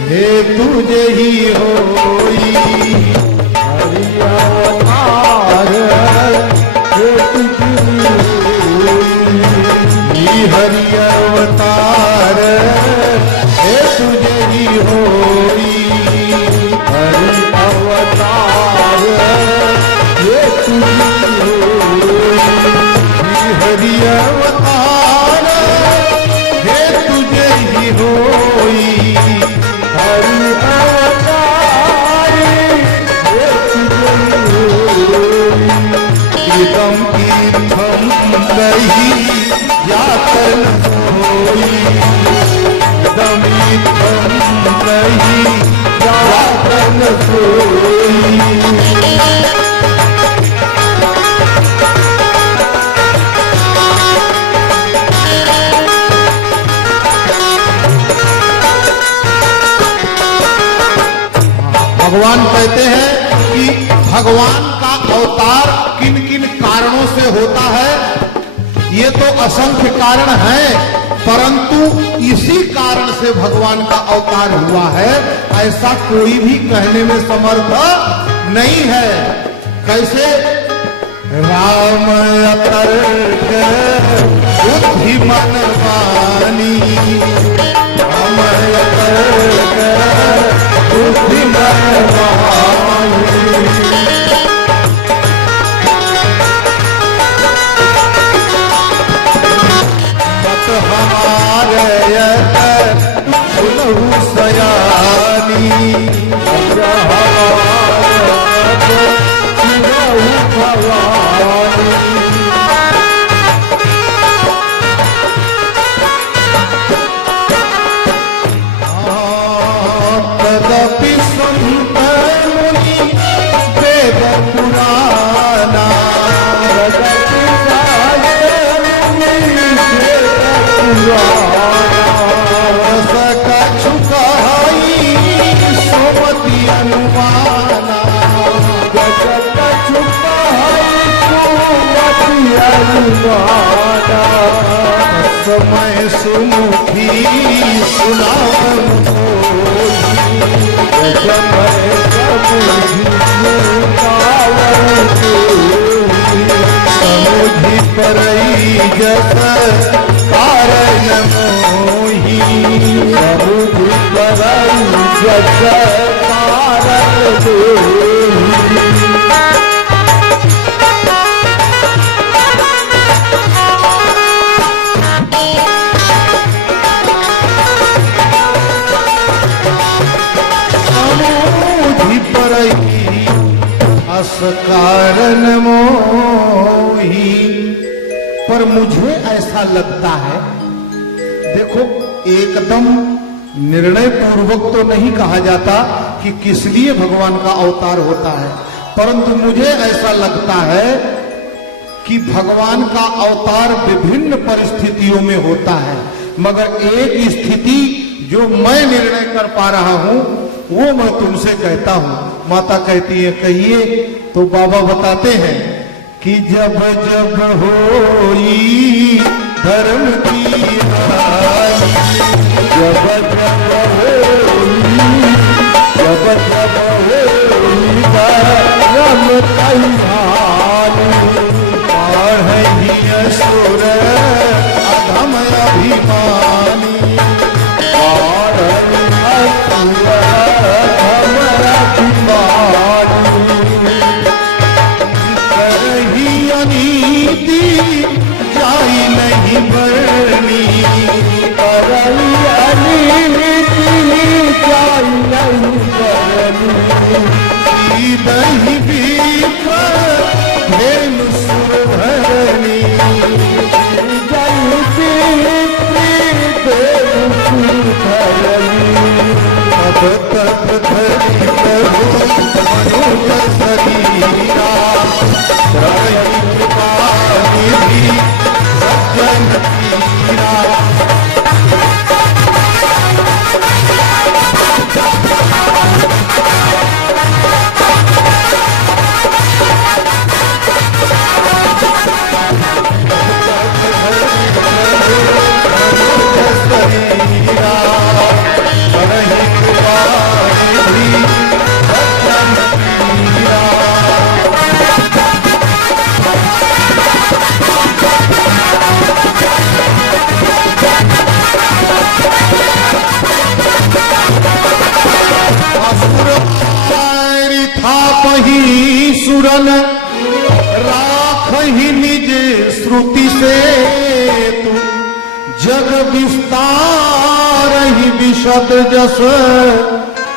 हे तुझे ही होई, हरि अवतार हे तुझे ही, हरि अवतार हे तुझे ही होई, हरि अवतार हे तुझे ही, हरि अवतार हे तुझे ही होई, हरि अवतार हे तुझे ही, इदम तीर्थम नहीं यातन होई, इदम तीर्थम नहीं यातन होई। भगवान कहते हैं कि भगवान का अवतार किन किन कारणों से होता है, ये तो असंख्य कारण हैं, परंतु इसी कारण से भगवान का अवतार हुआ है, ऐसा कोई भी कहने में समर्थ नहीं है। कैसे? राम अतर्क बुद्धिमान वाणी, राम अतर्क बुद्धिमान वाणी, हमारे सुनहु सयानी, सुनहु भवानी, तदपि संत मुनि वेद पुराना, जगति रस कछु कहाई सोमति अनुमाना, जगत छुपाई सुमति अनुमाना, समय सुमुखी सुनावन समय समुझी सुनावन समुझी परई जस कारण मोही, समुझी परई जस कारण मोही। समुझी परई अस कारण मोही। पर मुझे ऐसा लगता है, देखो एकदम निर्णय पूर्वक तो नहीं कहा जाता कि किस लिए भगवान का अवतार होता है, परंतु मुझे ऐसा लगता है कि भगवान का अवतार विभिन्न परिस्थितियों में होता है, मगर एक स्थिति जो मैं निर्णय कर पा रहा हूं वो मैं तुमसे कहता हूं। माता कहती है कहिए, तो बाबा बताते हैं कि जब जब होई धर्म की हानि, जब जब होई, जब जब होई धर्म की हानि, पाढ़ही असुर अधम अभिमानी, पाढ़ही असुर अधम अभिमानी, करही अनीति जाई नहीं बरनी, करही अनीति जाई नहीं बरनी, दही बीख धेनु सुर धरनी, जय देव सुधरनी, तब तब धरी प्रभु मनुज शरीरा, रही कृपा निधि सज्जन पीरा। सुरन राखहि निज श्रुति से तू, जग विस्तार ही विशद जस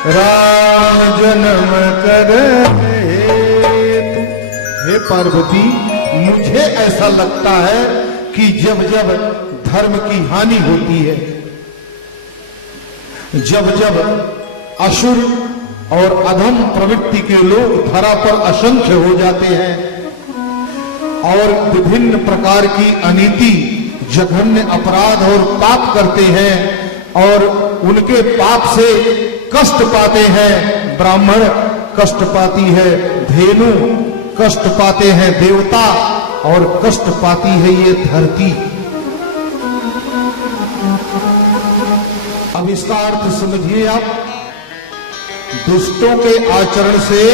राम जन्म कर हेतु। हे पार्वती, मुझे ऐसा लगता है कि जब जब धर्म की हानि होती है, जब जब असुर और अधम प्रवृत्ति के लोग धरा पर असंख्य हो जाते हैं और विभिन्न प्रकार की अनीति, जघन्य अपराध और पाप करते हैं और उनके पाप से कष्ट पाते हैं ब्राह्मण, कष्ट पाती है धेनु, कष्ट पाते हैं देवता और कष्ट पाती है ये धरती। अब इसका अर्थ समझिए आप, दुष्टों के आचरण से,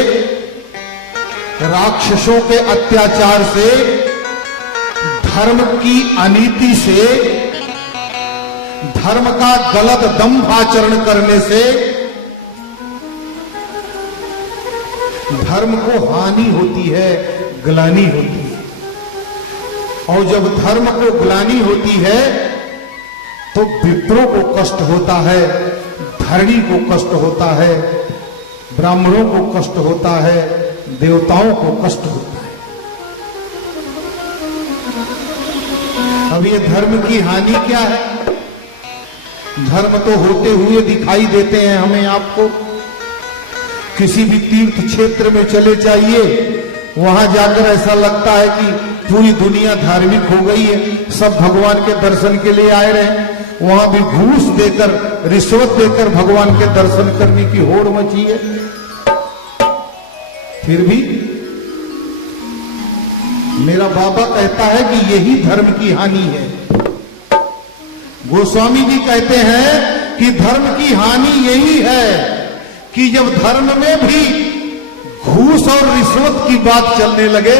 राक्षसों के अत्याचार से, धर्म की अनीति से, धर्म का गलत दंभाचरण करने से धर्म को हानि होती है, ग्लानि होती है। और जब धर्म को ग्लानि होती है तो विप्रों को कष्ट होता है, धरणी को कष्ट होता है, ब्राह्मणों को कष्ट होता है, देवताओं को कष्ट होता है। अब ये धर्म की हानि क्या है? धर्म तो होते हुए दिखाई देते हैं हमें, आपको किसी भी तीर्थ क्षेत्र में चले जाइए, वहां जाकर ऐसा लगता है कि पूरी दुनिया धार्मिक हो गई है, सब भगवान के दर्शन के लिए आए रहे। वहां भी घूस देकर, रिश्वत देकर भगवान के दर्शन करने की होड़ मची है। फिर भी मेरा बाबा कहता है कि यही धर्म की हानि है। गोस्वामी जी कहते हैं कि धर्म की हानि यही है कि जब धर्म में भी घूस और रिश्वत की बात चलने लगे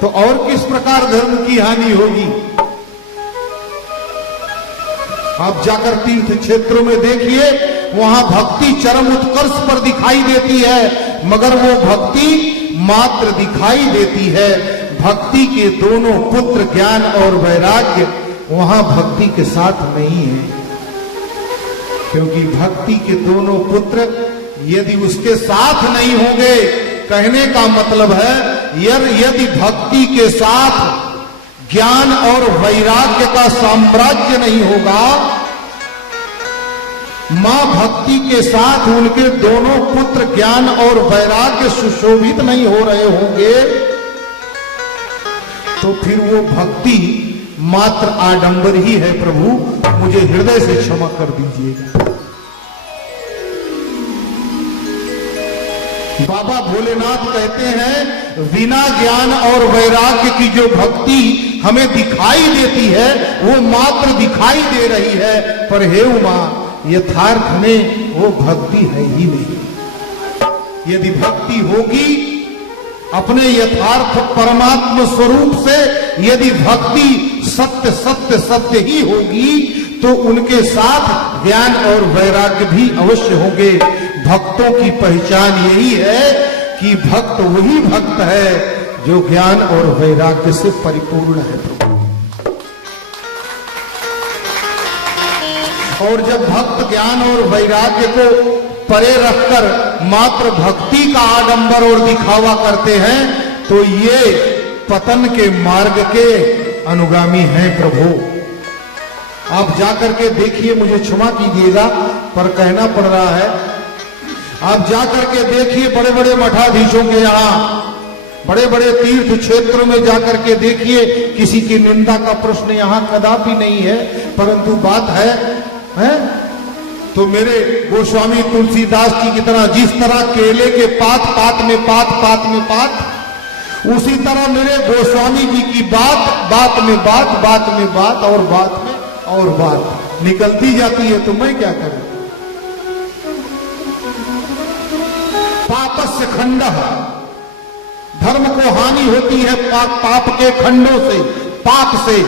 तो और किस प्रकार धर्म की हानि होगी। आप जाकर तीर्थ क्षेत्रों में देखिए, वहां भक्ति चरम उत्कर्ष पर दिखाई देती है, मगर वो भक्ति मात्र दिखाई देती है। भक्ति के दोनों पुत्र ज्ञान और वैराग्य वहां भक्ति के साथ नहीं है, क्योंकि भक्ति के दोनों पुत्र यदि उसके साथ नहीं होंगे, कहने का मतलब है यदि भक्ति के साथ ज्ञान और वैराग्य का साम्राज्य नहीं होगा मां भक्ति के साथ उनके दोनों पुत्र ज्ञान और वैराग्य सुशोभित नहीं हो रहे होंगे, तो फिर वो भक्ति मात्र आडंबर ही है। प्रभु मुझे हृदय से क्षमा कर दीजिएगा। बाबा भोलेनाथ कहते हैं बिना ज्ञान और वैराग्य की जो भक्ति हमें दिखाई देती है वो मात्र दिखाई दे रही है, पर हे उमा यथार्थ में वो भक्ति है ही नहीं। यदि भक्ति होगी अपने यथार्थ परमात्मा स्वरूप से, यदि भक्ति सत्य सत्य सत्य ही होगी तो उनके साथ ज्ञान और वैराग्य भी अवश्य होंगे। भक्तों की पहचान यही है कि भक्त वही भक्त है जो ज्ञान और वैराग्य से परिपूर्ण है प्रभु। और जब भक्त ज्ञान और वैराग्य को परे रखकर मात्र भक्ति का आडंबर और दिखावा करते हैं तो ये पतन के मार्ग के अनुगामी हैं प्रभु। आप जाकर के देखिए, मुझे क्षमा कीजिएगा पर कहना पड़ रहा है, आप जाकर के देखिए बड़े बड़े मठाधीशों के यहाँ, बड़े बड़े तीर्थ क्षेत्रों में जाकर के देखिए, किसी की निंदा का प्रश्न यहाँ कदापि नहीं है, परंतु बात है तो मेरे गोस्वामी तुलसीदास जी की तरह जिस तरह केले के पात पात में पात पात में पात, उसी तरह मेरे गोस्वामी जी की बात बात में बात बात में बात और बात में और बात निकलती जाती है, तो मैं क्या करूं। पापस्य खंडः, धर्म को हानि होती है पाप के खंडों से, पाप से।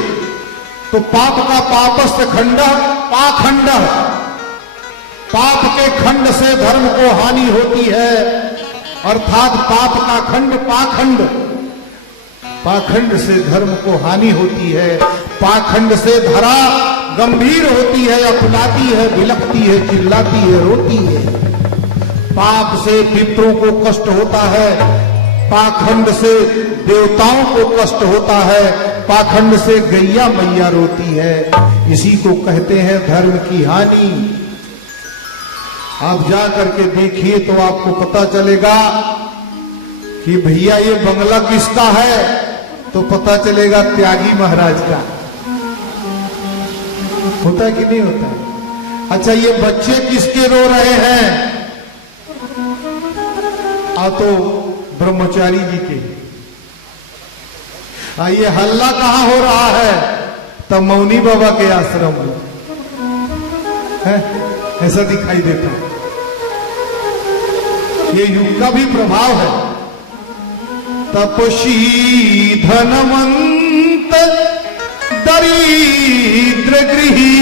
तो पाप का पापस्य खंडः पाखंडः, पाप के खंड से धर्म को हानि होती है, अर्थात पाप का खंड पाखंड, पाखंड से धर्म को हानि होती है। पाखंड से धरा गंभीर होती है, अकुलाती है, बिलखती है, चिल्लाती है, रोती है। पाप से पितरों को कष्ट होता है, पाखंड से देवताओं को कष्ट होता है, पाखंड से गैया मैया रोती है। इसी को कहते हैं धर्म की हानि। आप जा करके देखिए तो आपको पता चलेगा कि भैया ये बंगला किसका है, तो पता चलेगा त्यागी महाराज का। होता है कि नहीं होता है? अच्छा ये बच्चे किसके रो रहे हैं, तो ब्रह्मचारी जी के। ये हल्ला कहां हो रहा है, तब मौनी बाबा के आश्रम में है, ऐसा दिखाई देता है। ये युग का भी प्रभाव है। तपसी धनवंत दरिद्र गृही,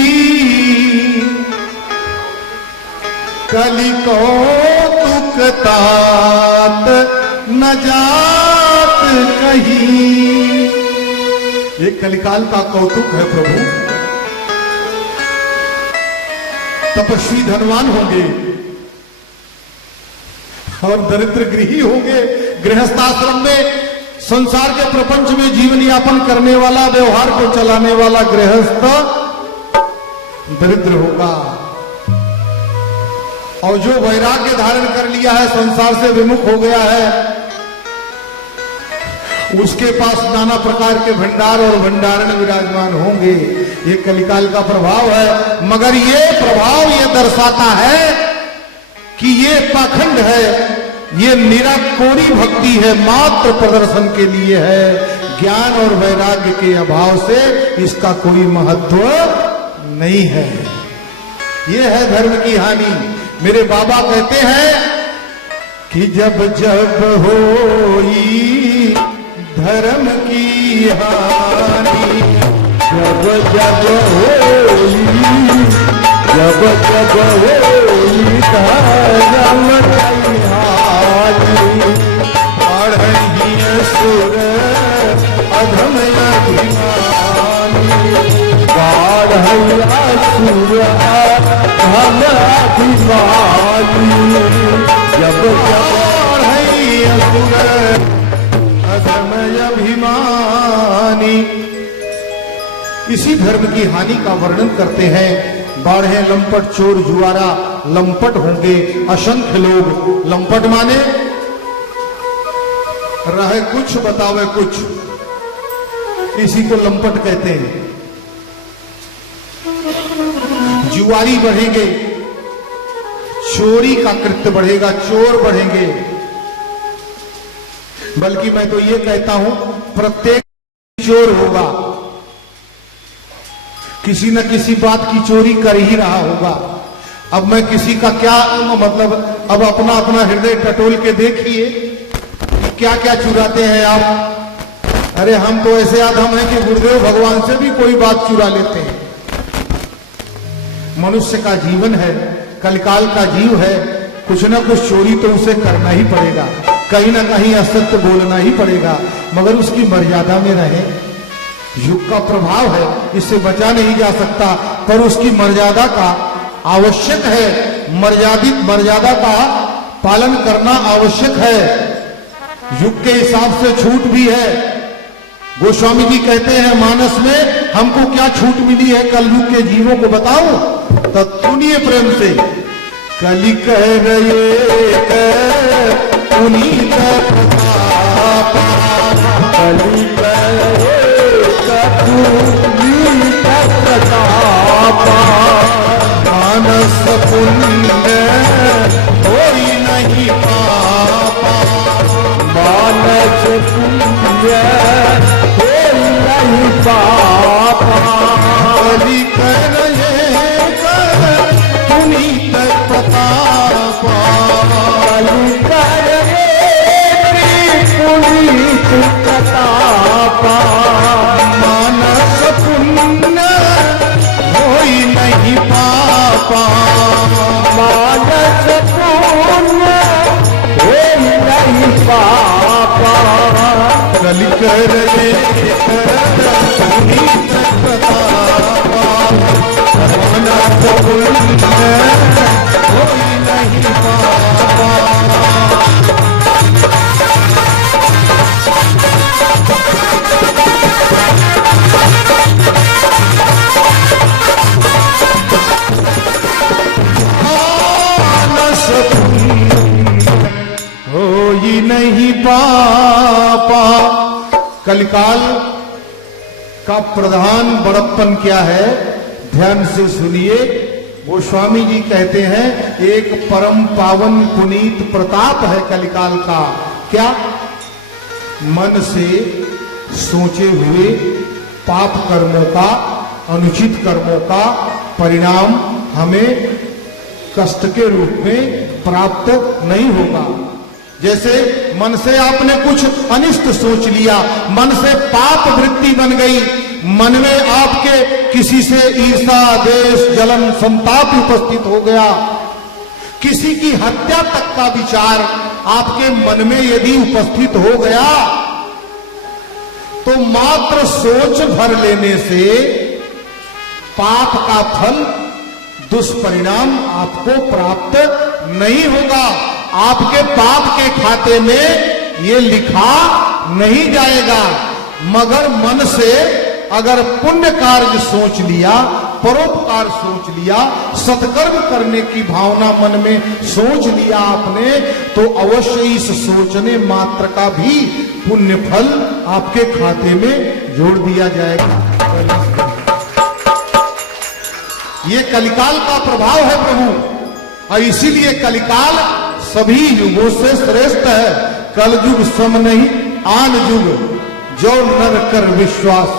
कलि कौतुक तात न जात कहीं। ये कलिकाल का कौतुक है प्रभु। तपस्वी धनवान होंगे और दरिद्र गृही होंगे। गृहस्थाश्रम में संसार के प्रपंच में जीवन यापन करने वाला, व्यवहार को चलाने वाला गृहस्थ दरिद्र होगा। और जो वैराग्य धारण कर लिया है, संसार से विमुख हो गया है, उसके पास नाना प्रकार के भंडार और भंडारण विराजमान होंगे। ये कलिकाल का प्रभाव है। मगर ये प्रभाव ये दर्शाता है कि ये पाखंड है, ये निराकोरी भक्ति है, मात्र प्रदर्शन के लिए है। ज्ञान और वैराग्य के अभाव से इसका कोई महत्व नहीं है। ये है धर्म की हानि। मेरे बाबा कहते हैं कि जब जब होई धर्म की हानि, जब जब होई, जब जब होई धर्म की हानि, बढ़ही असुर अधम अभिमानी, बढ़ही असुर अधम अभिमानी, जब जब बढ़ही असुर अधम अभिमानी। इसी धर्म की हानि का वर्णन करते हैं बाढ़े लंपट चोर जुआरा लंपट होंगे असंख्य लोग। लंपट माने रहे कुछ बतावे कुछ, इसी को लंपट कहते हैं। जुआरी बढ़ेंगे, चोरी का कृत्य बढ़ेगा, चोर बढ़ेंगे। बल्कि मैं तो ये कहता हूं प्रत्येक चोर होगा, किसी न किसी बात की चोरी कर ही रहा होगा। अब मैं किसी का क्या मतलब, अब अपना अपना हृदय टटोल के देखिए क्या क्या चुराते हैं आप। अरे हम तो ऐसे आदम हैं कि गुरुदेव भगवान से भी कोई बात चुरा लेते हैं। मनुष्य का जीवन है, कलिकाल का जीव है, कुछ ना कुछ चोरी तो उसे करना ही पड़ेगा, कहीं ना कहीं असत्य बोलना ही पड़ेगा, मगर उसकी मर्यादा में रहे। युग का प्रभाव है, इससे बचा नहीं जा सकता, पर उसकी मर्यादा का आवश्यक है, मर्यादा का पालन करना आवश्यक है। युग के हिसाब से छूट भी है। गोस्वामी जी कहते हैं मानस में हमको क्या छूट मिली है कलयुग के जीवों को बताओ, तो सुनिए प्रेम से। कली कह रहे पुनीत प्रताप, कली पुनीत प्रताप, मानस पुण्य कोई नहीं पापा, मानस पुण्य कोई नहीं पापा। कली कह रहे पुनीत प्रताप, कली कह रहे पुनीत प्रताप, मानस पुण्य कोई नहीं पापा, मानस पुण्य कोई नहीं पापा। कली कह रहे पुनीत प्रताप, मानस पुण्य कोई नहीं पापा। होई नहीं पापा। कलिकाल का प्रधान बड़प्पन क्या है, ध्यान से सुनिए। गोस्वामी जी कहते हैं एक परम पावन पुनीत प्रताप है कलिकाल का। क्या? मन से सोचे हुए पाप कर्मों का, अनुचित कर्मों का परिणाम हमें कष्ट के रूप में प्राप्त नहीं होगा। जैसे मन से आपने कुछ अनिष्ट सोच लिया, मन से पाप वृत्ति बन गई, मन में आपके किसी से ईर्षा, द्वेष, जलन, संताप उपस्थित हो गया, किसी की हत्या तक का विचार आपके मन में यदि उपस्थित हो गया, तो मात्र सोच भर लेने से पाप का फल, दुष्परिणाम आपको प्राप्त नहीं होगा। आपके पाप के खाते में ये लिखा नहीं जाएगा। मगर मन से अगर पुण्य कार्य सोच लिया, परोपकार सोच लिया, सत्कर्म करने की भावना मन में सोच लिया आपने, तो अवश्य इस सोचने मात्र का भी पुण्य फल आपके खाते में जोड़ दिया जाएगा। ये कलिकाल का प्रभाव है प्रभु, और इसीलिए कलिकाल सभी युगों से श्रेष्ठ है। कल युग सम नहीं आन युग, जो नर कर विश्वास।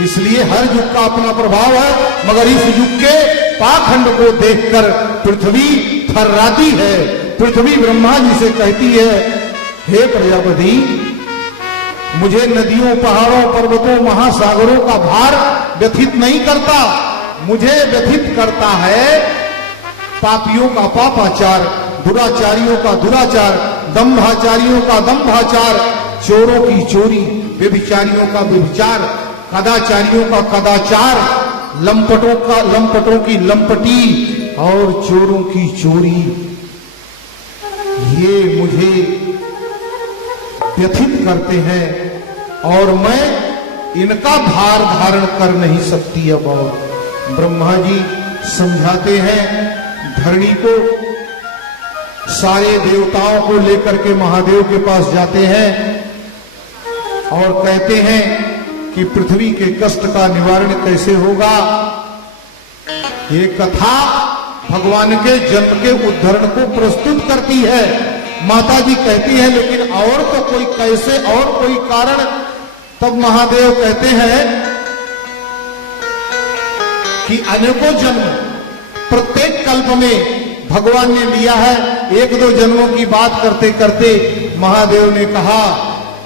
इसलिए हर युग का अपना प्रभाव है, मगर इस युग के पाखंड को देखकर पृथ्वी थर्राती है। पृथ्वी ब्रह्मा जी से कहती है, हे प्रजापति, मुझे नदियों, पहाड़ों, पर्वतों, महासागरों का भार व्यथित नहीं करता, मुझे व्यथित करता है पापियों का पापाचार, दुराचारियों का दुराचार, दंभाचारियों का दंभाचार, चोरों की चोरी, व्यभिचारियों का व्यभिचार, कदाचारियों का कदाचार, लंपटों की लंपटी और चोरों की चोरी। ये मुझे व्यथित करते हैं और मैं इनका भार धारण कर नहीं सकती अब। और ब्रह्मा जी समझाते हैं धरणी को, सारे देवताओं को लेकर के महादेव के पास जाते हैं और कहते हैं कि पृथ्वी के कष्ट का निवारण कैसे होगा। ये कथा भगवान के जन्म के उद्धरण को प्रस्तुत करती है। माता जी कहती है लेकिन और तो कोई कैसे, और कोई कारण। तब महादेव कहते हैं कि अनेकों जन्म प्रत्येक कल्प में भगवान ने लिया है। एक दो जन्मों की बात करते करते महादेव ने कहा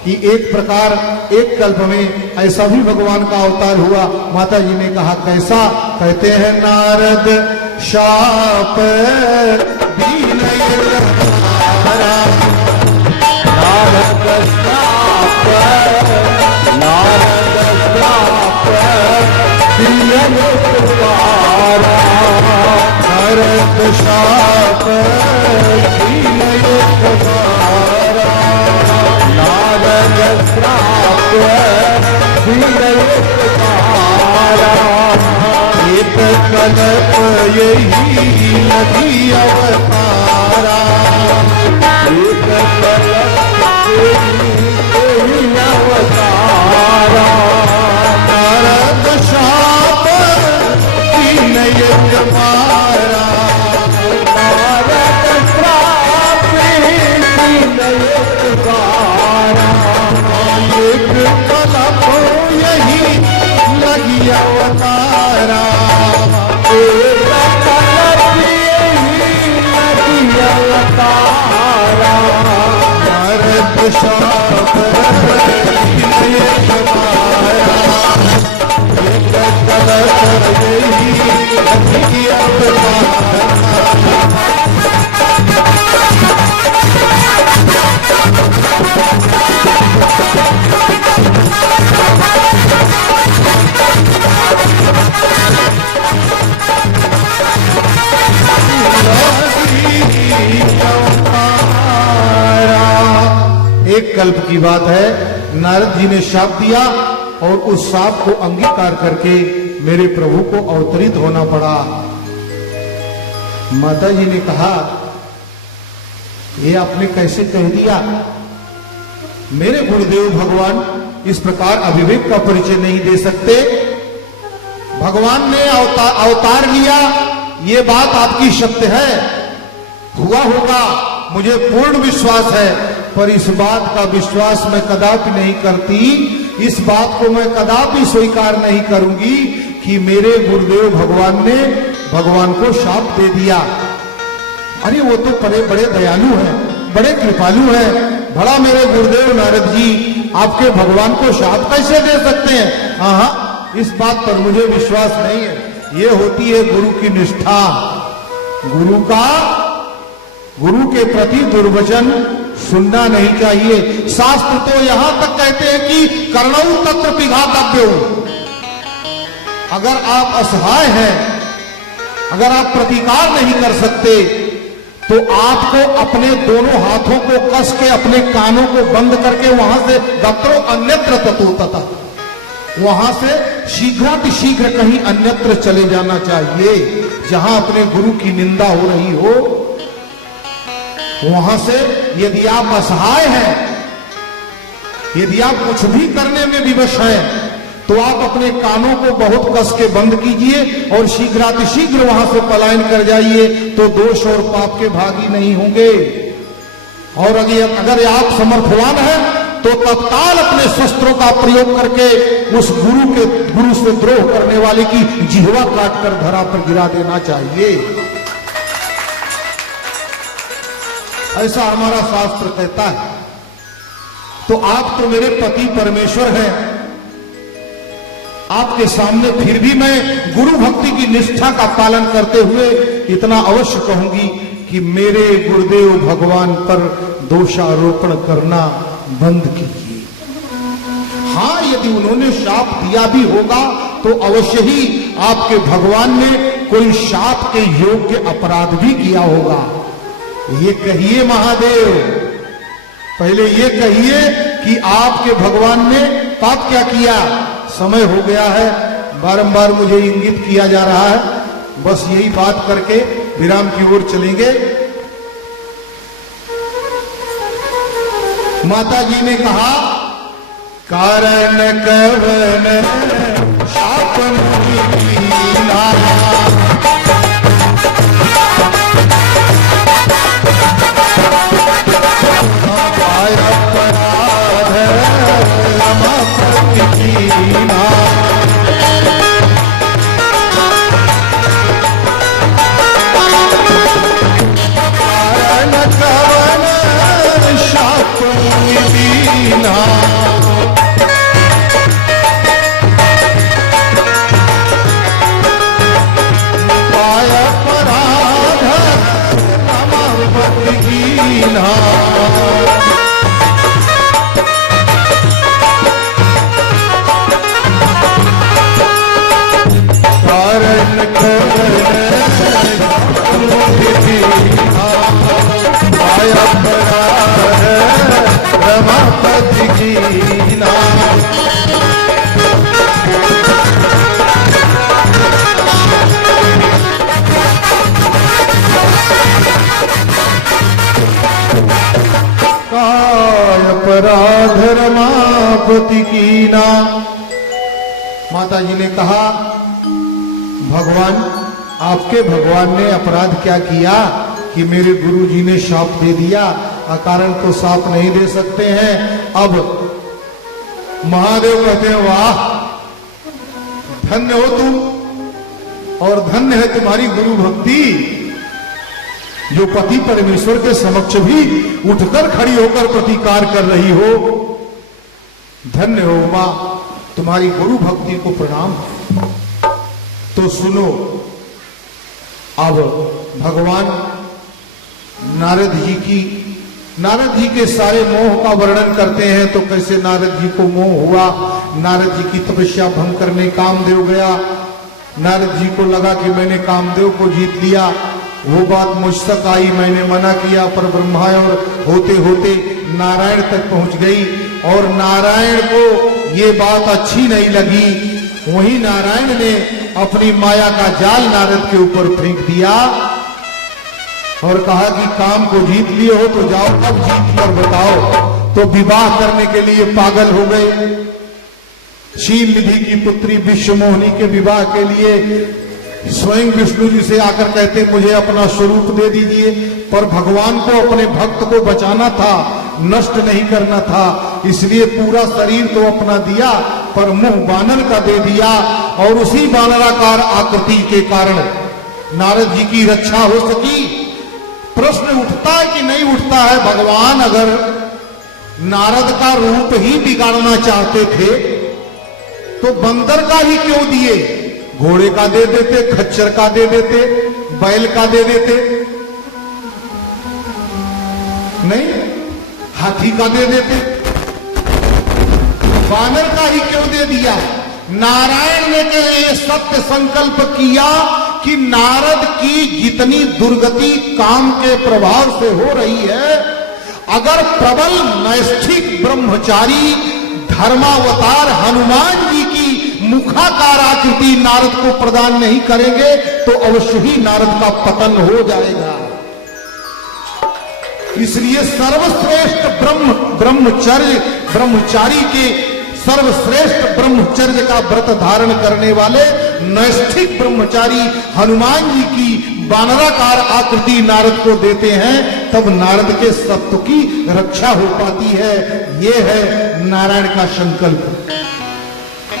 कि एक प्रकार एक कल्प में ऐसा भी भगवान का अवतार हुआ। माता जी ने कहा कैसा? कहते हैं नारद शाप नारद शाप एक कल्प यही नदी अवतारा, एक कल्प यही अवतारा। नारद शाप दीन यज्ञ मारा, नारद शाप दीन यज्ञ मारा। एक कल्प यही लगी अवतारा, एक कल्प यही लगी अवतारा। नारद शाप दीन यज्ञ मारा, एक कल्प यही लगी अवतारा। एक कल्प की बात है, नारद जी ने शाप दिया और उस शाप को अंगीकार करके मेरे प्रभु को अवतरित होना पड़ा। माता जी ने कहा ये आपने कैसे कह दिया? मेरे गुरुदेव भगवान इस प्रकार अविवेक का परिचय नहीं दे सकते। भगवान ने अवतार लिया, ये बात आपकी सत्य है, हुआ होगा, मुझे पूर्ण विश्वास है। पर इस बात का विश्वास मैं कदापि नहीं करती, इस बात को मैं कदापि स्वीकार नहीं करूंगी कि मेरे गुरुदेव भगवान ने भगवान को शाप दे दिया। अरे वो तो बड़े बड़े दयालु हैं, बड़े कृपालु हैं, भला मेरे गुरुदेव नारद जी आपके भगवान को शाप कैसे दे सकते हैं? हाँ, इस बात पर मुझे विश्वास नहीं है। ये होती है गुरु की निष्ठा। गुरु के प्रति दुर्वचन सुनना नहीं चाहिए। शास्त्र तो यहां तक कहते हैं कि कर्णौ तत्र पिघातव्यो। अगर आप असहाय हैं, अगर आप प्रतिकार नहीं कर सकते, तो आपको अपने दोनों हाथों को कस के अपने कानों को बंद करके वहां से गत्रो अन्यत्र ततोतता, वहां से शीघ्रातिशीघ्र कहीं अन्यत्र चले जाना चाहिए। जहां अपने गुरु की निंदा हो रही हो, वहां से यदि आप असहाय हैं, यदि आप कुछ भी करने में विवश हैं, तो आप अपने कानों को बहुत कस के बंद कीजिए और शीघ्रातिशीघ्र वहां से पलायन कर जाइए, तो दोष और पाप के भागी नहीं होंगे। और अगर आप समर्थवान हैं तो तत्काल अपने शस्त्रों का प्रयोग करके उस गुरु से द्रोह करने वाले की जिह्वा काटकर धरा पर गिरा देना चाहिए। ऐसा हमारा शास्त्र कहता है। तो आप तो मेरे पति परमेश्वर हैं, आपके सामने फिर भी मैं गुरु भक्ति की निष्ठा का पालन करते हुए इतना अवश्य कहूंगी कि मेरे गुरुदेव भगवान पर दोषारोपण करना बंद कीजिए। हाँ, यदि उन्होंने शाप दिया भी होगा तो अवश्य ही आपके भगवान ने कोई शाप के योग्य अपराध भी किया होगा। ये कहिए महादेव, पहले ये कहिए कि आपके भगवान ने पाप क्या किया। समय हो गया है, बारंबार मुझे इंगित किया जा रहा है, बस यही बात करके विराम की ओर चलेंगे। माता जी ने कहा, कारण कवन शाप मीना, अपराध रमापति कीना। कारण कवन शाप मीना, रमापति कीना। अपराध रमापति कीना। माता जी ने कहा, भगवान, आपके भगवान ने अपराध क्या किया कि मेरे गुरु जी ने शाप दे दिया? अकारण तो शाप नहीं दे सकते हैं। अब महादेव कहते हैं, वाह धन्य हो तुम, और धन्य है तुम्हारी गुरु भक्ति, जो पति परमेश्वर के समक्ष भी उठकर खड़ी होकर प्रतिकार कर रही हो। धन्य हो मां, तुम्हारी गुरु भक्ति को प्रणाम। तो सुनो, अब भगवान नारद जी के सारे मोह का वर्णन करते हैं। तो कैसे नारद जी को मोह हुआ, नारद जी की तपस्या भंग करने कामदेव गया, नारद जी को लगा कि मैंने कामदेव को जीत लिया, वो बात मुझ तक आई, मैंने मना किया, पर ब्रह्मा और होते होते नारायण तक पहुंच गई, और नारायण को ये बात अच्छी नहीं लगी। वही नारायण ने अपनी माया का जाल नारद के ऊपर फेंक दिया और कहा कि काम को जीत लिए हो तो जाओ, अब जीत कर बताओ। तो विवाह करने के लिए पागल हो गए। शील निधि की पुत्री विश्वमोहिनी के विवाह के लिए स्वयं विष्णु जी से आकर कहते, मुझे अपना स्वरूप दे दीजिए। पर भगवान को अपने भक्त को बचाना था, नष्ट नहीं करना था, इसलिए पूरा शरीर तो अपना दिया, पर मुंह बानर का दे दिया। और उसी बानराकार आकृति के कारण नारद जी की रक्षा हो सकी। प्रश्न उठता है कि नहीं उठता है, भगवान अगर नारद का रूप ही बिगाड़ना चाहते थे तो बंदर का ही क्यों दिए? घोड़े का दे देते, खच्चर का दे देते, बैल का दे देते, नहीं हाथी का दे देते, बानर का ही क्यों दे दिया? नारायण ने के ये सत्य संकल्प किया कि नारद की जितनी दुर्गति काम के प्रभाव से हो रही है, अगर प्रबल नैष्ठिक ब्रह्मचारी धर्मावतार हनुमान जी की मुखाकार आकृति नारद को प्रदान नहीं करेंगे तो अवश्य ही नारद का पतन हो जाएगा। इसलिए सर्वश्रेष्ठ ब्रह्मचारी के सर्वश्रेष्ठ ब्रह्मचर्य का व्रत धारण करने वाले नैष्ठिक ब्रह्मचारी हनुमान जी की वानराकार आकृति नारद को देते हैं, तब नारद के सत्व की रक्षा हो पाती है। ये है नारायण का संकल्प।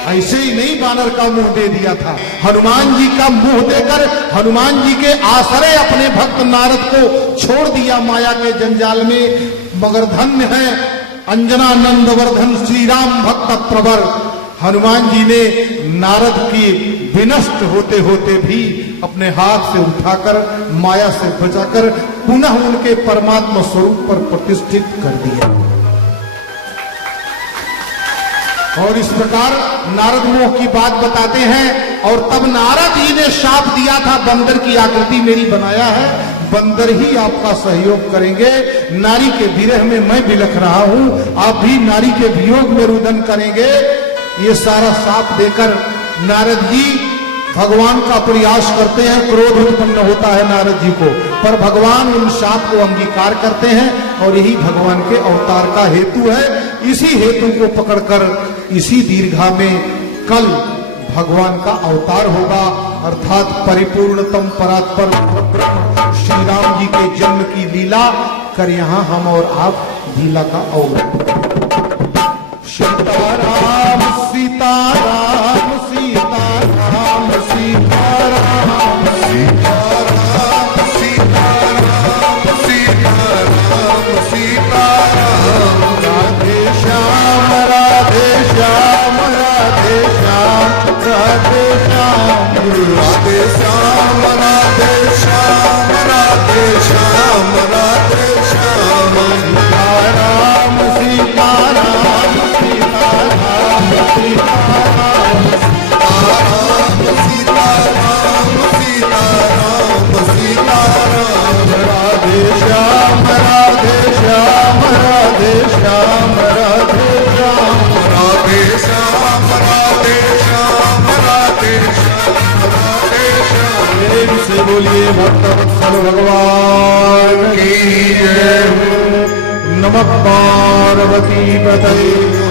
ऐसे ही नहीं वानर का मुंह दे दिया था, हनुमान जी का मुंह देकर हनुमान जी के आश्रय अपने भक्त नारद को छोड़ दिया माया के जंजाल में। मगर धन्य है अंजना नंदवर्धन श्री राम भक्त प्रवर, हनुमान जी ने नारद की विनष्ट होते होते भी अपने हाथ से उठाकर माया से बचाकर पुनः उनके परमात्मा स्वरूप पर प्रतिष्ठित कर दिया। और इस प्रकार नारद मोह की बात बताते हैं। और तब नारद जी ने शाप दिया था, बंदर की आकृति मेरी बनाया है, बंदर ही आपका सहयोग करेंगे। नारी के विरह में मैं बिलख रहा हूं, आप भी नारी के वियोग में रुदन करेंगे। ये सारा शाप देकर नारद जी भगवान का प्रयास करते हैं, क्रोध उत्पन्न होता है नारद जी को, पर भगवान उन शाप को अंगीकार करते हैं और यही भगवान के अवतार का हेतु है। इसी हेतु को पकड़कर इसी दीर्घा में कल भगवान का अवतार होगा, अर्थात परिपूर्णतम परात्पर ब्रह्म श्री राम जी के जन्म की लीला कर यहाँ हम और आप लीला का अवलोकन। सीताराम सीताराम सीताराम सीताराम सीताराम सीताराम सीताराम सीताराम राधे श्याम राधे श्याम राधे श्याम राधे श्याम राधे श्याम राधे श्याम राधे श्याम राधे श्याम सीताराम सीताराम सीताराम सीताराम सीताराम सीताराम सीताराम राधे श्याम राधे श्याम राधे श्याम राधे श्याम राधे श्याम राधे श्याम राधे श्याम राधे श्याम। प्रेम से बोलिए भक्तवत्सल भगवान की जय। नमः पार्वती पतये।